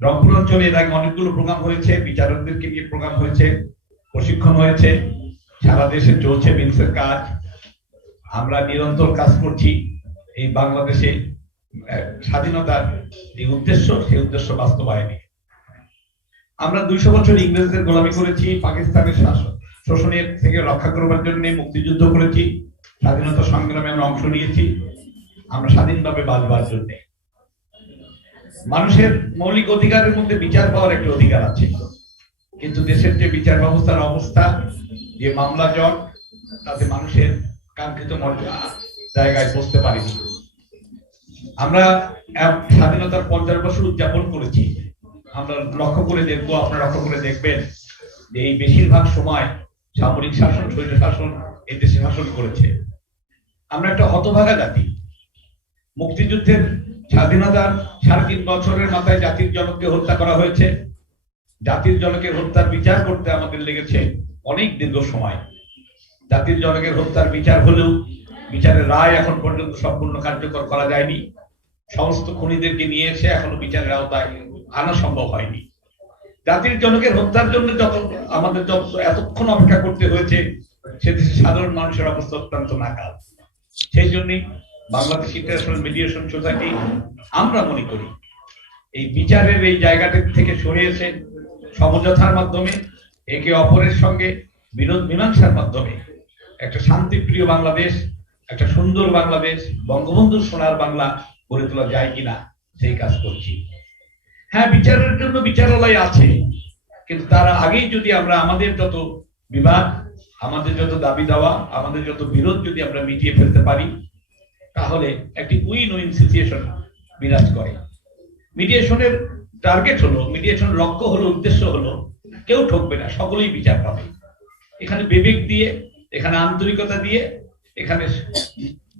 রংপুর অঞ্চলে এর আগে অনেকগুলো প্রোগ্রাম হয়েছে, বিচারকদেরকে নিয়ে প্রোগ্রাম হয়েছে, প্রশিক্ষণ হয়েছে, সারা দেশে চলছে বিমসের কাজ। আমরা নিরন্তর কাজ করছি এই বাংলাদেশে স্বাধীনতার যে উদ্দেশ্য, সেই উদ্দেশ্য বাস্তবায়নে। আমরা 200 বছর ইংরেজদের গোলামি করেছি, পাকিস্তানের শোষণের থেকে রক্ষা করবার জন্য মুক্তিযুদ্ধ করেছি, স্বাধীনতা সংগ্রামে আমরা অংশ নিয়েছি, আমরা স্বাধীনভাবে বাঁচবার জন্য। মানুষের মৌলিক অধিকারের মধ্যে বিচার পাওয়ার একটা অধিকার আছে, কিন্তু দেশের যে বিচার ব্যবস্থার অবস্থা, যে মামলা জট, তাতে মানুষের কাঙ্ক্ষিত জায়গায় পৌঁছতে পারিনি। আমরা স্বাধীনতার 50 বছর উদযাপন করেছি। আমরা লক্ষ্য করে দেখবো, আপনারা লক্ষ্য করে দেখবেন যে এই বেশিরভাগ সময় সামরিক শাসন, স্বৈর শাসন এই দেশে শাসন করেছে। আমরা একটা হতভাগা জাতি। মুক্তিযুদ্ধের স্বাধীনতার 3.5 বছরের মাথায় জাতির জনককে হত্যা করা হয়েছে। জাতির জনকের হত্যার বিচার করতে আমাদের লেগেছে অনেক দীর্ঘ সময়। জাতির জনকের হত্যার বিচার হলেও বিচারের রায় এখন পর্যন্ত সম্পূর্ণ কার্যকর করা যায়নি। সমস্ত খুনিদেরকে নিয়ে এসে এখনো বিচারের আওতায় আনা সম্ভব হয়নি। জাতির জনকের হত্যার জন্য আমাদের এতক্ষণ অপেক্ষা করতে হয়েছে, সে দেশে সাধারণ মানুষের অবস্থা অত্যন্ত নাকাল। সেই জন্যই বাংলাদেশ ইন্টারন্যাশনাল মিডিয়েশন সোসাইটি আমরা মনে করি এই বিচারের এই জায়গাটা থেকে সরে এসে সমঝোতার মাধ্যমে, একে অপরের সঙ্গে বিরোধ মীমাংসার মাধ্যমে একটা শান্তিপ্রিয় বাংলাদেশ, একটা সুন্দর বাংলাদেশ, বঙ্গবন্ধুর সোনার বাংলা গড়ে তোলা যায় কিনা সেই কাজ করছি। হ্যাঁ, বিচারের জন্য বিচারালয় আছে, কিন্তু তার আগেই যদি আমরা আমাদের যত বিবাদ, আমাদের যত দাবি দেওয়া, আমাদের যত বিরোধ যদি আমরা মিটিয়ে ফেলতে পারি, তাহলে একটি উইন উইন সিচুয়েশন বিরাজ করে। মিডিয়েশনের টার্গেট হলো, মিডিয়েশনের লক্ষ্য হলো, উদ্দেশ্য হলো কেউ ঠকবে না, সকলেই বিচার পাবে। এখানে বিবেক দিয়ে, এখানে আন্তরিকতা দিয়ে, এখানে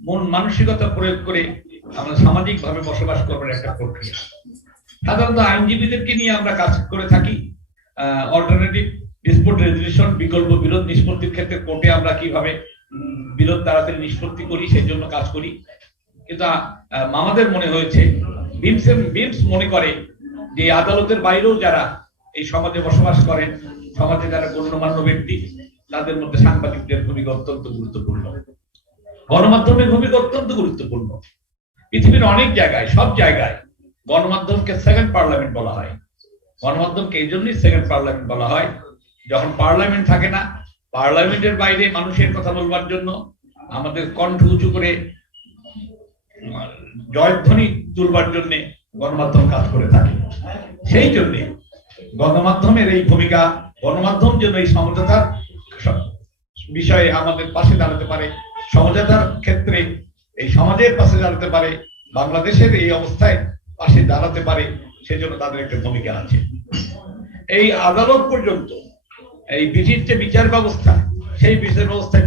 মন মানসিকতা প্রয়োগ করে আমরা সামাজিক ভাবে বসবাস করবার একটা প্রক্রিয়া। সাধারণত আইনজীবীদেরকে নিয়ে আমরা কাজ করে থাকি। অল্টারনেটিভ ডিসপিউট রেজলিউশন, বিকল্প বিরোধ নিষ্পত্তির ক্ষেত্রে কোর্টে আমরা কিভাবে বিরোধ তাড়াতাড়ি নিষ্পত্তি করি সেই জন্য কাজ করি। কিন্তু আমাদের মনে হয়েছে, বিমস মনে করে যে আদালতের বাইরেও যারা এই সমাজে বসবাস করেন, সমাজে যারা গণ্যমান্য ব্যক্তি, তাদের মধ্যে সাংবাদিকদের ভূমিকা অত্যন্ত গুরুত্বপূর্ণ, গণমাধ্যমের ভূমিকা অত্যন্ত গুরুত্বপূর্ণ। পৃথিবীর অনেক জায়গায়, সব জায়গায় গণমাধ্যমকে সেকেন্ড পার্লামেন্ট বলা হয়। গণমাধ্যমকে এই জন্যই সেকেন্ড পার্লামেন্ট বলা হয়, যখন পার্লামেন্ট থাকে না, পার্লামেন্টের বাইরে মানুষের কথা বলবার জন্য, আমাদের কণ্ঠ উঁচু করে জয়ধ্বনি তুলবার জন্য গণমাধ্যম কাজ করে থাকে। সেই জন্য গণমাধ্যমের এই ভূমিকা, গণমাধ্যম যেন এই সমঝোতার বিষয়ে আমাদের পাশে দাঁড়াতে পারে, সমঝোতার ক্ষেত্রে এই সমাজের পাশে দাঁড়াতে পারে, বাংলাদেশের এই অবস্থায় পাশে দাঁড়াতে পারে, সেজন্য তাদের একটা ভূমিকা আছে। এই আদালত পর্যন্ত এই ব্রিটিশ যে বিচার ব্যবস্থা, সেই বিচার ব্যবস্থায়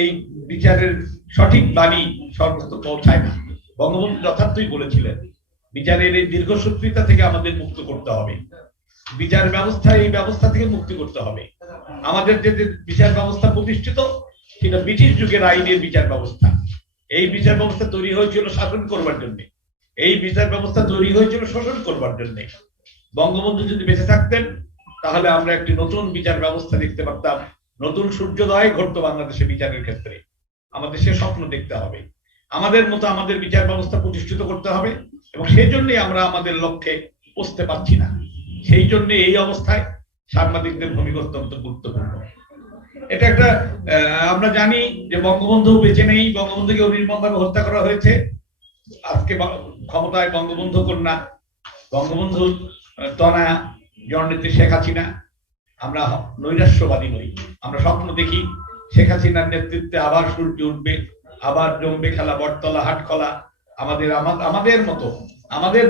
এই বিচারের সঠিক বাণী সর্বত্র পৌঁছায় না। বঙ্গবন্ধু যথার্থই বলেছিলেন, বিচারের এই দীর্ঘসূত্রিতা থেকে আমাদের মুক্ত করতে হবে, বিচার ব্যবস্থা এই ব্যবস্থা থেকে মুক্তি করতে হবে। আমাদের যে বিচার ব্যবস্থা প্রতিষ্ঠিত, সেটা ব্রিটিশ যুগের আইনের বিচার ব্যবস্থা। এই বিচার ব্যবস্থা তৈরি হয়েছিল শাসন করবার জন্য, এই বিচার ব্যবস্থা তৈরি হয়েছিল শোষণ করবার জন্য। বঙ্গবন্ধু যদি বেঁচে থাকতেন, তাহলে আমরা একটি নতুন বিচার ব্যবস্থা দেখতে পারতাম, নতুন সূর্যোদয় ঘটতো বাংলাদেশে বিচারের ক্ষেত্রে। আমাদের সে স্বপ্ন দেখতে হবে, আমাদের মতো আমাদের বিচার ব্যবস্থা প্রতিষ্ঠিত করতে হবে, এবং সেই জন্যই আমরা আমাদের লক্ষ্যে পৌঁছতে পারছি না। সেই জন্য এই অবস্থায় সাংবাদিকদের ভূমিকা অত্যন্ত গুরুত্বপূর্ণ। এটা একটা আমরা জানি যে বঙ্গবন্ধু বেঁচে নেই, বঙ্গবন্ধুকে নির্মমভাবে হত্যা করা হয়েছে। আজকে ক্ষমতায় বঙ্গবন্ধু কন্যা, বঙ্গবন্ধুর তনয়া জননেত্রী শেখ হাসিনা। আমরা নৈরাশ্যবাদী নই, আমরা স্বপ্ন দেখি শেখ হাসিনার নেতৃত্বে আবার সূর্য উঠবে, আবার জমবে খেলা, বটতলা হাটখলা, আমাদের মতো আমাদের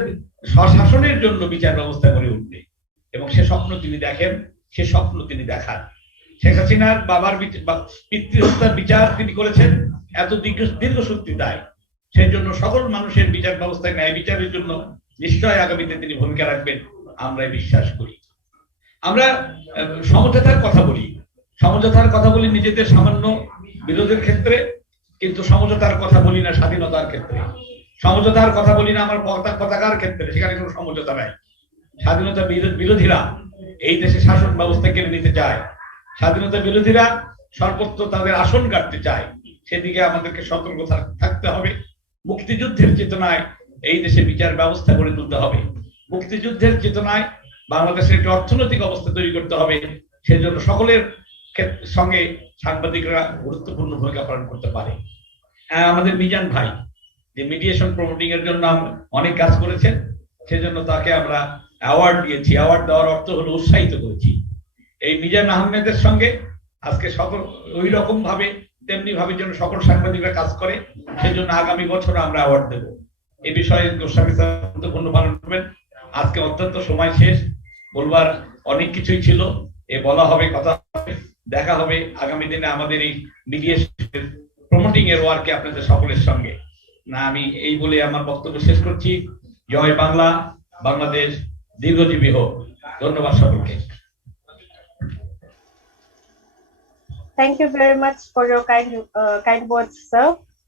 স্বশাসনের জন্য বিচার ব্যবস্থা গড়ে উঠবে, এবং সে স্বপ্ন তিনি দেখেন, সে স্বপ্ন তিনি দেখান। শেখ হাসিনার বাবার পিতৃহত্যার বিচার তিনি করেছেন এত দীর্ঘসূত্রিতায়, সেই জন্য সকল মানুষের বিচার ব্যবস্থায় ন্যায় বিচারের জন্য নিশ্চয় আগামীতে তিনি ভূমিকা রাখবেন, আমরা বিশ্বাস করি। আমরা সমঝোতার কথা বলি, সমঝোতার কথা বলি নিজেদের সামান্য বিরোধের ক্ষেত্রে, কিন্তু সমঝোতার কথা বলি না স্বাধীনতার ক্ষেত্রে, সমঝোতার কথা বলি না আমার পতাকার ক্ষেত্রে, সেখানে কোনো সমঝোতা নাই। স্বাধীনতা বিরোধীরা এই দেশে শাসন ব্যবস্থা কেড়ে নিতে চায়, স্বাধীনতা বিরোধীরা সর্বত্র তাদের আসন কাটতে চায়, সেদিকে আমাদেরকে সতর্ক থাকতে হবে। মুক্তিযুদ্ধের চেতনায় এই দেশে বিচার ব্যবস্থা গড়ে তুলতে হবে, মুক্তিযুদ্ধের চেতনায় বাংলাদেশের একটি অর্থনৈতিক অবস্থা তৈরি করতে হবে, সেজন্য সকলের সঙ্গে সাংবাদিকরা গুরুত্বপূর্ণ ভূমিকা পালন করতে পারে। আমাদের মিজান ভাই যে মিডিয়েশন প্রমোটিং এর জন্য অনেক কাজ করেছেন, সেজন্য তাকে আমরা অ্যাওয়ার্ড দিয়েছি। অ্যাওয়ার্ড দেওয়ার অর্থ হলো উৎসাহিত করেছি। এই মিজান আহমেদের সঙ্গে আজকে সকল ওই রকম ভাবে তেমনি ভাবে যেন সকল সাংবাদিকরা কাজ করে, সেজন্য আগামী বছর আমরা অ্যাওয়ার্ড দেব। এই বিষয়ে গোস্বামী স্যার গুরুত্বপূর্ণ পালন করবেন। আজকে অত্যন্ত সময় শেষ, বলবার অনেক কিছুই ছিল, এ বলা হবে, কথা হবে, দেখা হবে আগামী দিনে আমাদের এই মিডিয়েশন প্রমোটিং এর ওয়ার্কে আপনাদের সকলের সঙ্গে। না, আমি এই বলে আমার বক্তব্য শেষ করছি। জয় বাংলা, বাংলাদেশ দীর্ঘজীবী হোক। ধন্যবাদ সকলকে। Thank you very much for your kind words, sir.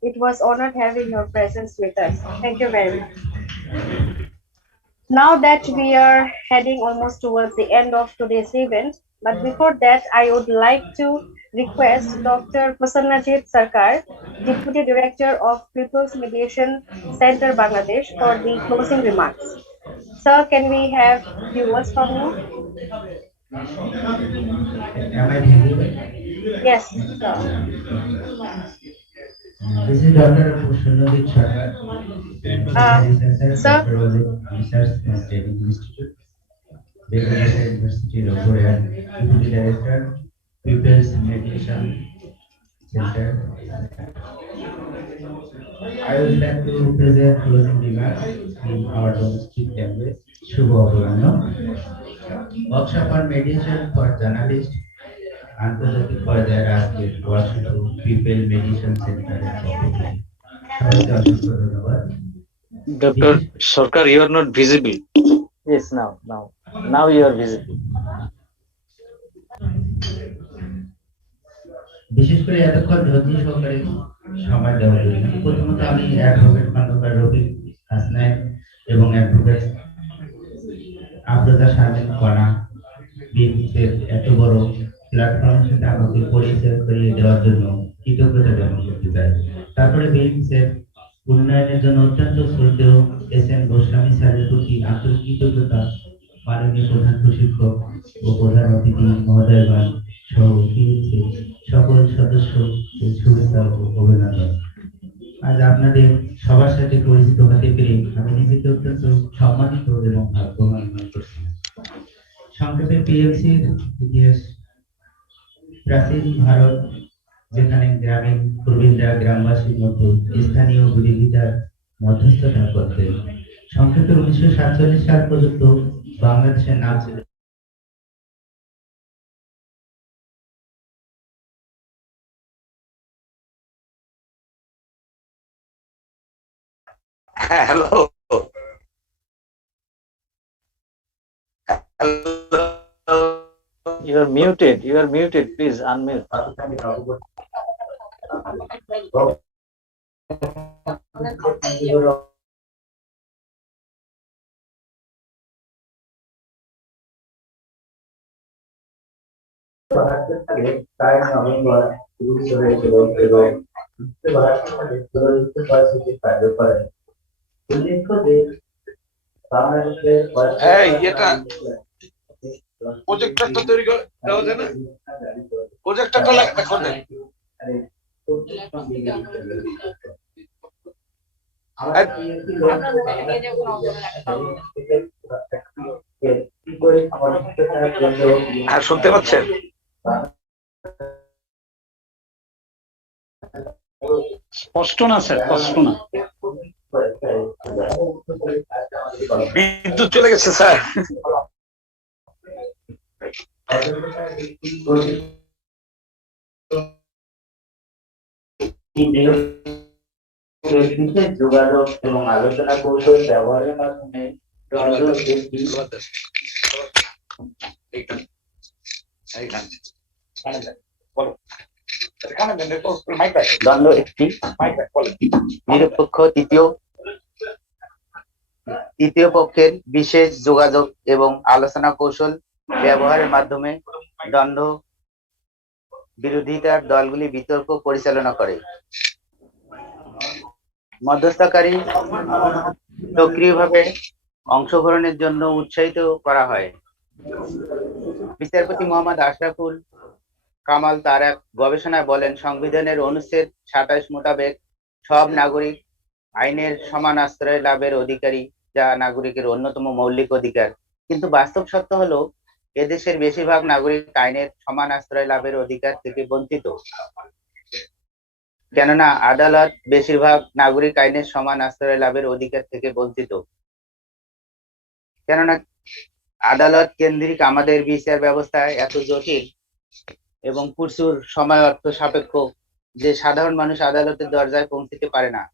It was honored having your presence with us. Thank you very much. Now that we are heading almost towards the end of today's event, but before that, I would like to request Dr. Prasannajit Sarkar, Deputy Director of People's Mediation Center, Bangladesh, for the closing remarks. Sir, can we have few words from you? Am I visible? Yes, sir. This is Dr. Prasannajit Sarkar, Sir? Research and Training Institute, Mediation University, Rangpur, and Deputy Director, People's Mediation Center. I would like to present closing remarks in our domestic language. Shubha Apurana. Workshop on mediation for journalists, আন্তর্জাতিক পর্যায়ে আজকে Washington people meditation সেন্টারের পক্ষ থেকে সবাইকে অসংখ্য ধন্যবাদ। Dr. Sarkar, you are not visible. Yes, now you are visible. বিশেষ করে এতক্ষণ ধৈর্য সহকারে সময় দেওয়ার জন্য প্রথমত আমি অ্যাডভোকেট খন্দকার রফিক হাসনাইন এবং অ্যাডভোকেট আফরোজা শারমিন কণা বিএনপির এত বড় প্ল্যাটফর্মের সাথে আমাকে পরিচয় করিয়ে দেওয়ার জন্য কৃতজ্ঞতা জ্ঞাপন করতে চাই। তারপরে বিএনপির উন্নয়নের জন্য অত্যন্ত শ্রদ্ধেয় এস.এন. গোস্বামী স্যারের প্রতি আন্তরিক কৃতজ্ঞতা, মাননীয় প্রধান প্রশিক্ষক ও প্রধান অতিথি মহোদয়গণ সহ বিএনপির সকল সদস্য শুভেচ্ছা ও অভিনন্দন। আজ আপনাদের সবার সাথে পরিচিত হতে পেরে আমি নিজেকে অত্যন্ত সম্মানিত এবং ভাগ্যবান মনে করছি। সংক্ষেপে পিএলসির ইতিহাস। প্রাচীন ভারত, যেখানে গ্রামীণ প্রবীণরা গ্রামবাসীর মধ্যে স্থানীয় বিরোধিতার মধ্যস্থতা করতেন। সংক্ষেপে 1947 সাল পর্যন্ত বাংলাদেশের নাম ছিল Hello. You are muted. Please unmute. প্রজেক্টরটা তৈরি করে দেওয়া যায় না? প্রজেক্টরটা এখন নেই। আর শুনতে পাচ্ছেন? স্পষ্ট না স্যার, স্পষ্ট না। বিদ্যুৎ চলে গেছে স্যার। যোগাযোগ এবং আলোচনা কৌশল ব্যবহারের মাধ্যমে দ্বন্দ্ব একটি নিরপেক্ষ তৃতীয় পক্ষের বিশেষ যোগাযোগ এবং আলোচনা কৌশল ব্যবহারের মাধ্যমে দ্বন্দ্ব বিরোধিতার দলগুলি বিতর্ক পরিচালনা করে। মধ্যস্থতাকারী সক্রিয়ভাবে অংশগ্রহণের জন্য উৎসাহিত করা হয়। বিচারপতি মোহাম্মদ আশরাফুল কামাল তার এক গবেষণায় বলেন, সংবিধানের অনুচ্ছেদ 27 মোতাবেক সব নাগরিক আইনের সমান আশ্রয় লাভের অধিকারী, যা নাগরিকের অন্যতম মৌলিক অধিকার। কিন্তু বাস্তব সত্য হলো এদেশের বেশিরভাগ নাগরিক আইনের সমান আশ্রয় লাভের অধিকার থেকে বঞ্চিত। কেননা আদালত বেশিরভাগ নাগরিক আইনের সমান আশ্রয় লাভের অধিকার থেকে বঞ্চিত। কেননা আদালত কেন্দ্রিক আমাদের বিচার ব্যবস্থা এত জটিল এবং প্রচুর সময় অর্থ সাপেক্ষ যে সাধারণ মানুষ আদালতের দরজায় পৌঁছতে পারে না।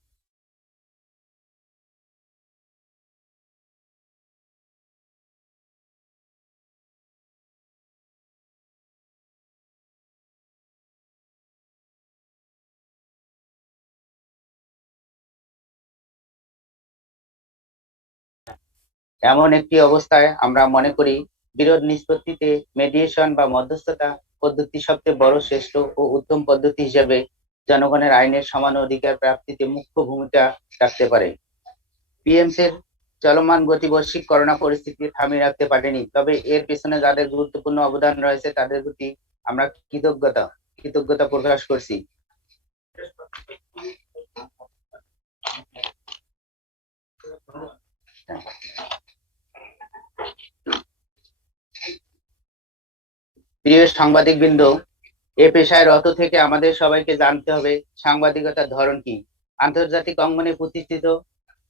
এমন একটি অবস্থায় আমরা মনে করি বিরোধ নিষ্পত্তিতে মিডিয়েশন বা মধ্যস্থতা পদ্ধতি সবচেয়ে বড়, শ্রেষ্ঠ ও উত্তম পদ্ধতি হিসেবে জনগণের আইনের সমান অধিকার প্রাপ্তিতে মুখ্য ভূমিকা রাখতে পারে। পিএমসির চলমান গতি বৈশ্বিক করোনা পরিস্থিতি থামিয়ে রাখতে পারেনি, তবে এর পেছনে যাদের গুরুত্বপূর্ণ অবদান রয়েছে তাদের প্রতি আমরা কৃতজ্ঞতা প্রকাশ করছি। প্রিয় সাংবাদিকবৃন্দ, এ পেশায় রত থেকে আমাদের সবাইকে জানতে হবে সাংবাদিকতার ধরন কি। আন্তর্জাতিক অঙ্গনে প্রতিষ্ঠিত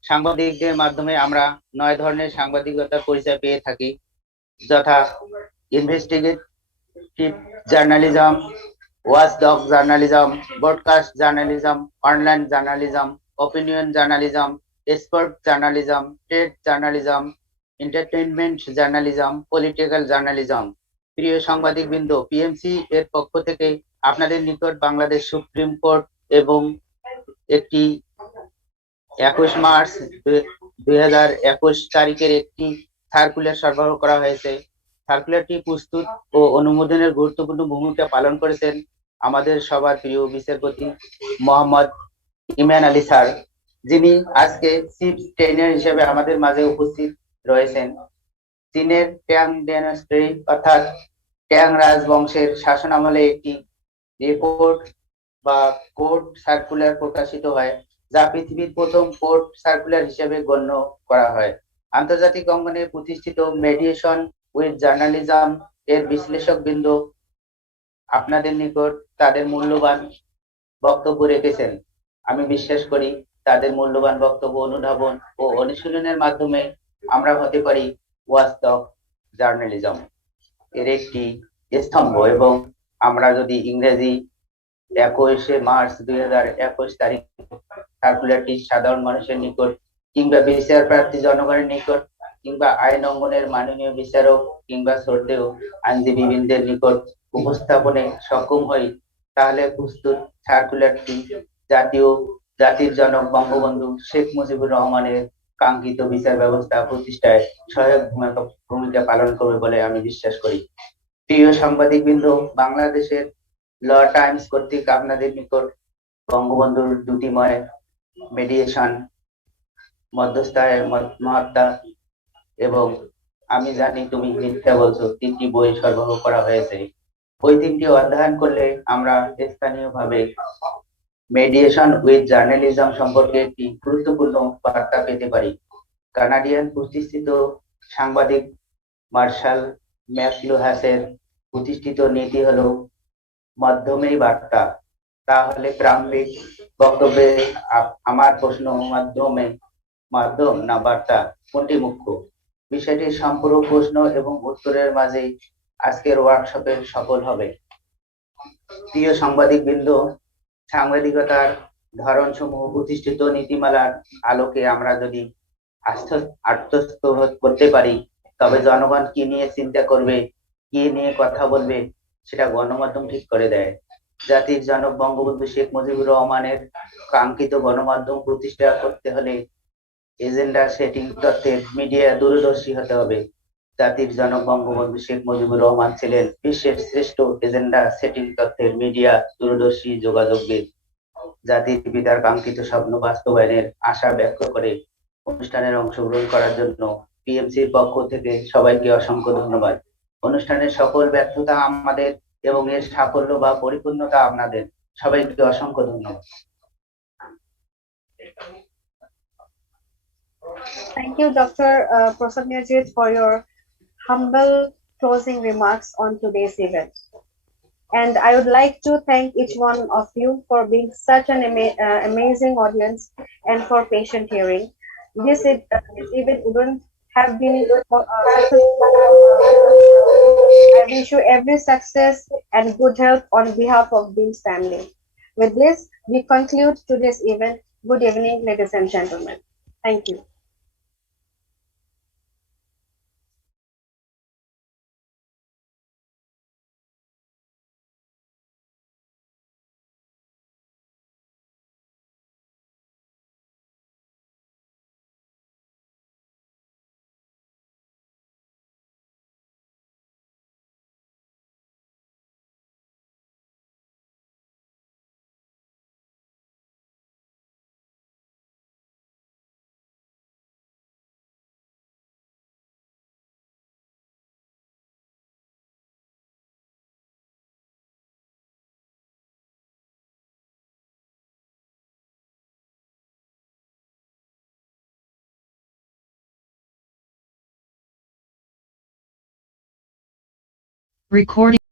সাংবাদিকদের মাধ্যমে আমরা 9 ধরনের সাংবাদিকতার পরিচয় পেয়ে থাকি, যথা investigative journalism, watchdog journalism, broadcast journalism, online journalism, opinion journalism, expert journalism, trade journalism, entertainment journalism, political journalism. প্রিয় সাংবাদিকবৃন্দ, পিএমসি এর পক্ষ থেকে আপনাদের নিকট বাংলাদেশ সুপ্রিম কোর্ট এবং একটি 21 মার্চ 2021 তারিখের একটি সার্কুলার সরবরাহ করা হয়েছে। সার্কুলারটি প্রস্তুত ও অনুমোদনের গুরুত্বপূর্ণ ভূমিকা পালন করেছেন আমাদের সবার প্রিয় বিচারপতি মোহাম্মদ ইমান আলী স্যার, যিনি আজকে চিফ ট্রেনার হিসেবে আমাদের মাঝে উপস্থিত রয়েছেন। চীনের ট্যাং ডাইনাস্টি অর্থাৎ ট্যাং রাজবংশের শাসনামলে একটি রিপোর্ট বা কোর্ট সার্কুলার প্রকাশিত হয়, যা পৃথিবীর প্রথম কোর্ট সার্কুলার হিসেবে গণ্য করা হয়। আন্তর্জাতিক অঙ্গনে প্রতিষ্ঠিত মিডিয়েশন উইথ জার্নালিজম এর বিশ্লেষকবৃন্দ আপনাদের নিকট তাদের মূল্যবান বক্তব্য রেখেছেন। আমি বিশ্বাস করি তাদের মূল্যবান বক্তব্য অনুধাবন ও অনুশীলনের মাধ্যমে আমরা হতে পারি ওয়াচডগ জার্নালিজম এর একটি স্তম্ভ, এবং আমরা যদি ইংরেজি 21 মার্চ 2021 তারিখ সার্কুলারটি সাধারণ মানুষের নিকট কিংবা বিচার প্রার্থী জনগণের নিকট কিংবা আইন অঙ্গনের মাননীয় বিচারক কিংবা শ্রদ্ধেয় আইনজীবীবৃন্দের নিকট উপস্থাপনে সক্ষম হই, তাহলে প্রস্তুত সার্কুলারটি জাতির জনক বঙ্গবন্ধু শেখ মুজিবুর রহমানের কাঙ্ক্ষিত বিচার ব্যবস্থা প্রতিষ্ঠায় সহায়ক ভূমিকা পালন করবে বলে আমি বিশ্বাস করি। প্রিয় সাংবাদিকবৃন্দ, বাংলাদেশের ল টাইমস কর্তৃক আপনাদের নিকট বঙ্গবন্ধুর দুটিময় মিডিয়েশন, মধ্যস্থায় মহাত্মা এবং আমি জানি তুমি মিথ্যা বলছো 3টি বই সরবরাহ করা হয়েছে। ওই 3টি অধ্যয়ন করলে আমরা স্থানীয়ভাবে মিডিয়েশন উইথ জার্নালিজম সম্পর্কে একটি গুরুত্বপূর্ণ বার্তা পেতে পারি। কানাডিয়ান প্রতিষ্ঠিত সাংবাদিক মার্শাল ম্যাকলুহাসের প্রতিষ্ঠিত নীতি হলো মাধ্যমেই বার্তা। তাহলে প্রারম্ভিক বক্তব্যে আমার প্রশ্ন মাধ্যম না বার্তা কোনটি মুখ্য? বিষয়টি সম্পূরক প্রশ্ন এবং উত্তরের মাঝে আজকের ওয়ার্কশপের সফল হবে। প্রিয় সাংবাদিকবৃন্দ, সাংবাদিকতার ধরনসমূহ প্রতিষ্ঠিত নীতিমালার আলোকে আমরা যদি আত্মস্থ করতে পারি, তবে জনগণ কি নিয়ে চিন্তা করবে, কি নিয়ে কথা বলবে, সেটা গণমাধ্যম ঠিক করে দেয়। জাতির জনক বঙ্গবন্ধু শেখ মুজিবুর রহমানের কাঙ্ক্ষিত গণমাধ্যম প্রতিষ্ঠা করতে হলে এজেন্ডা সেটিং তত্ত্বের মিডিয়া দূরদর্শী হতে হবে। জাতির জনক বঙ্গবন্ধু শেখ মুজিবুর রহমান ছিলেন বিশ্বের শ্রেষ্ঠ এজেন্ডা সেটিং তত্ত্বের মিডিয়া দূরদর্শী যোগাযোগবিদ। জাতির পিতার কাঙ্ক্ষিত স্বপ্ন বাস্তবায়নের আশা ব্যক্ত করে অনুষ্ঠানের অংশগ্রহণ করার জন্য পিএমসির পক্ষ থেকে সবাইকে অসংখ্য ধন্যবাদ। অনুষ্ঠানের সকল ব্যর্থতা আমাদের এবং এর সাফল্য বা পরিপূর্ণতা আপনাদের। সবাইকে অসংখ্য ধন্যবাদ। Thank you, Dr. Prasanjit, for your humble closing remarks on today's event. And I would like to thank each one of you for being such an amazing audience and for patient hearing. This event wouldn't have been successful. I wish you every success and good health on behalf of Beam's family. With this, we conclude today's event. Good evening, ladies and gentlemen. Thank you. Recording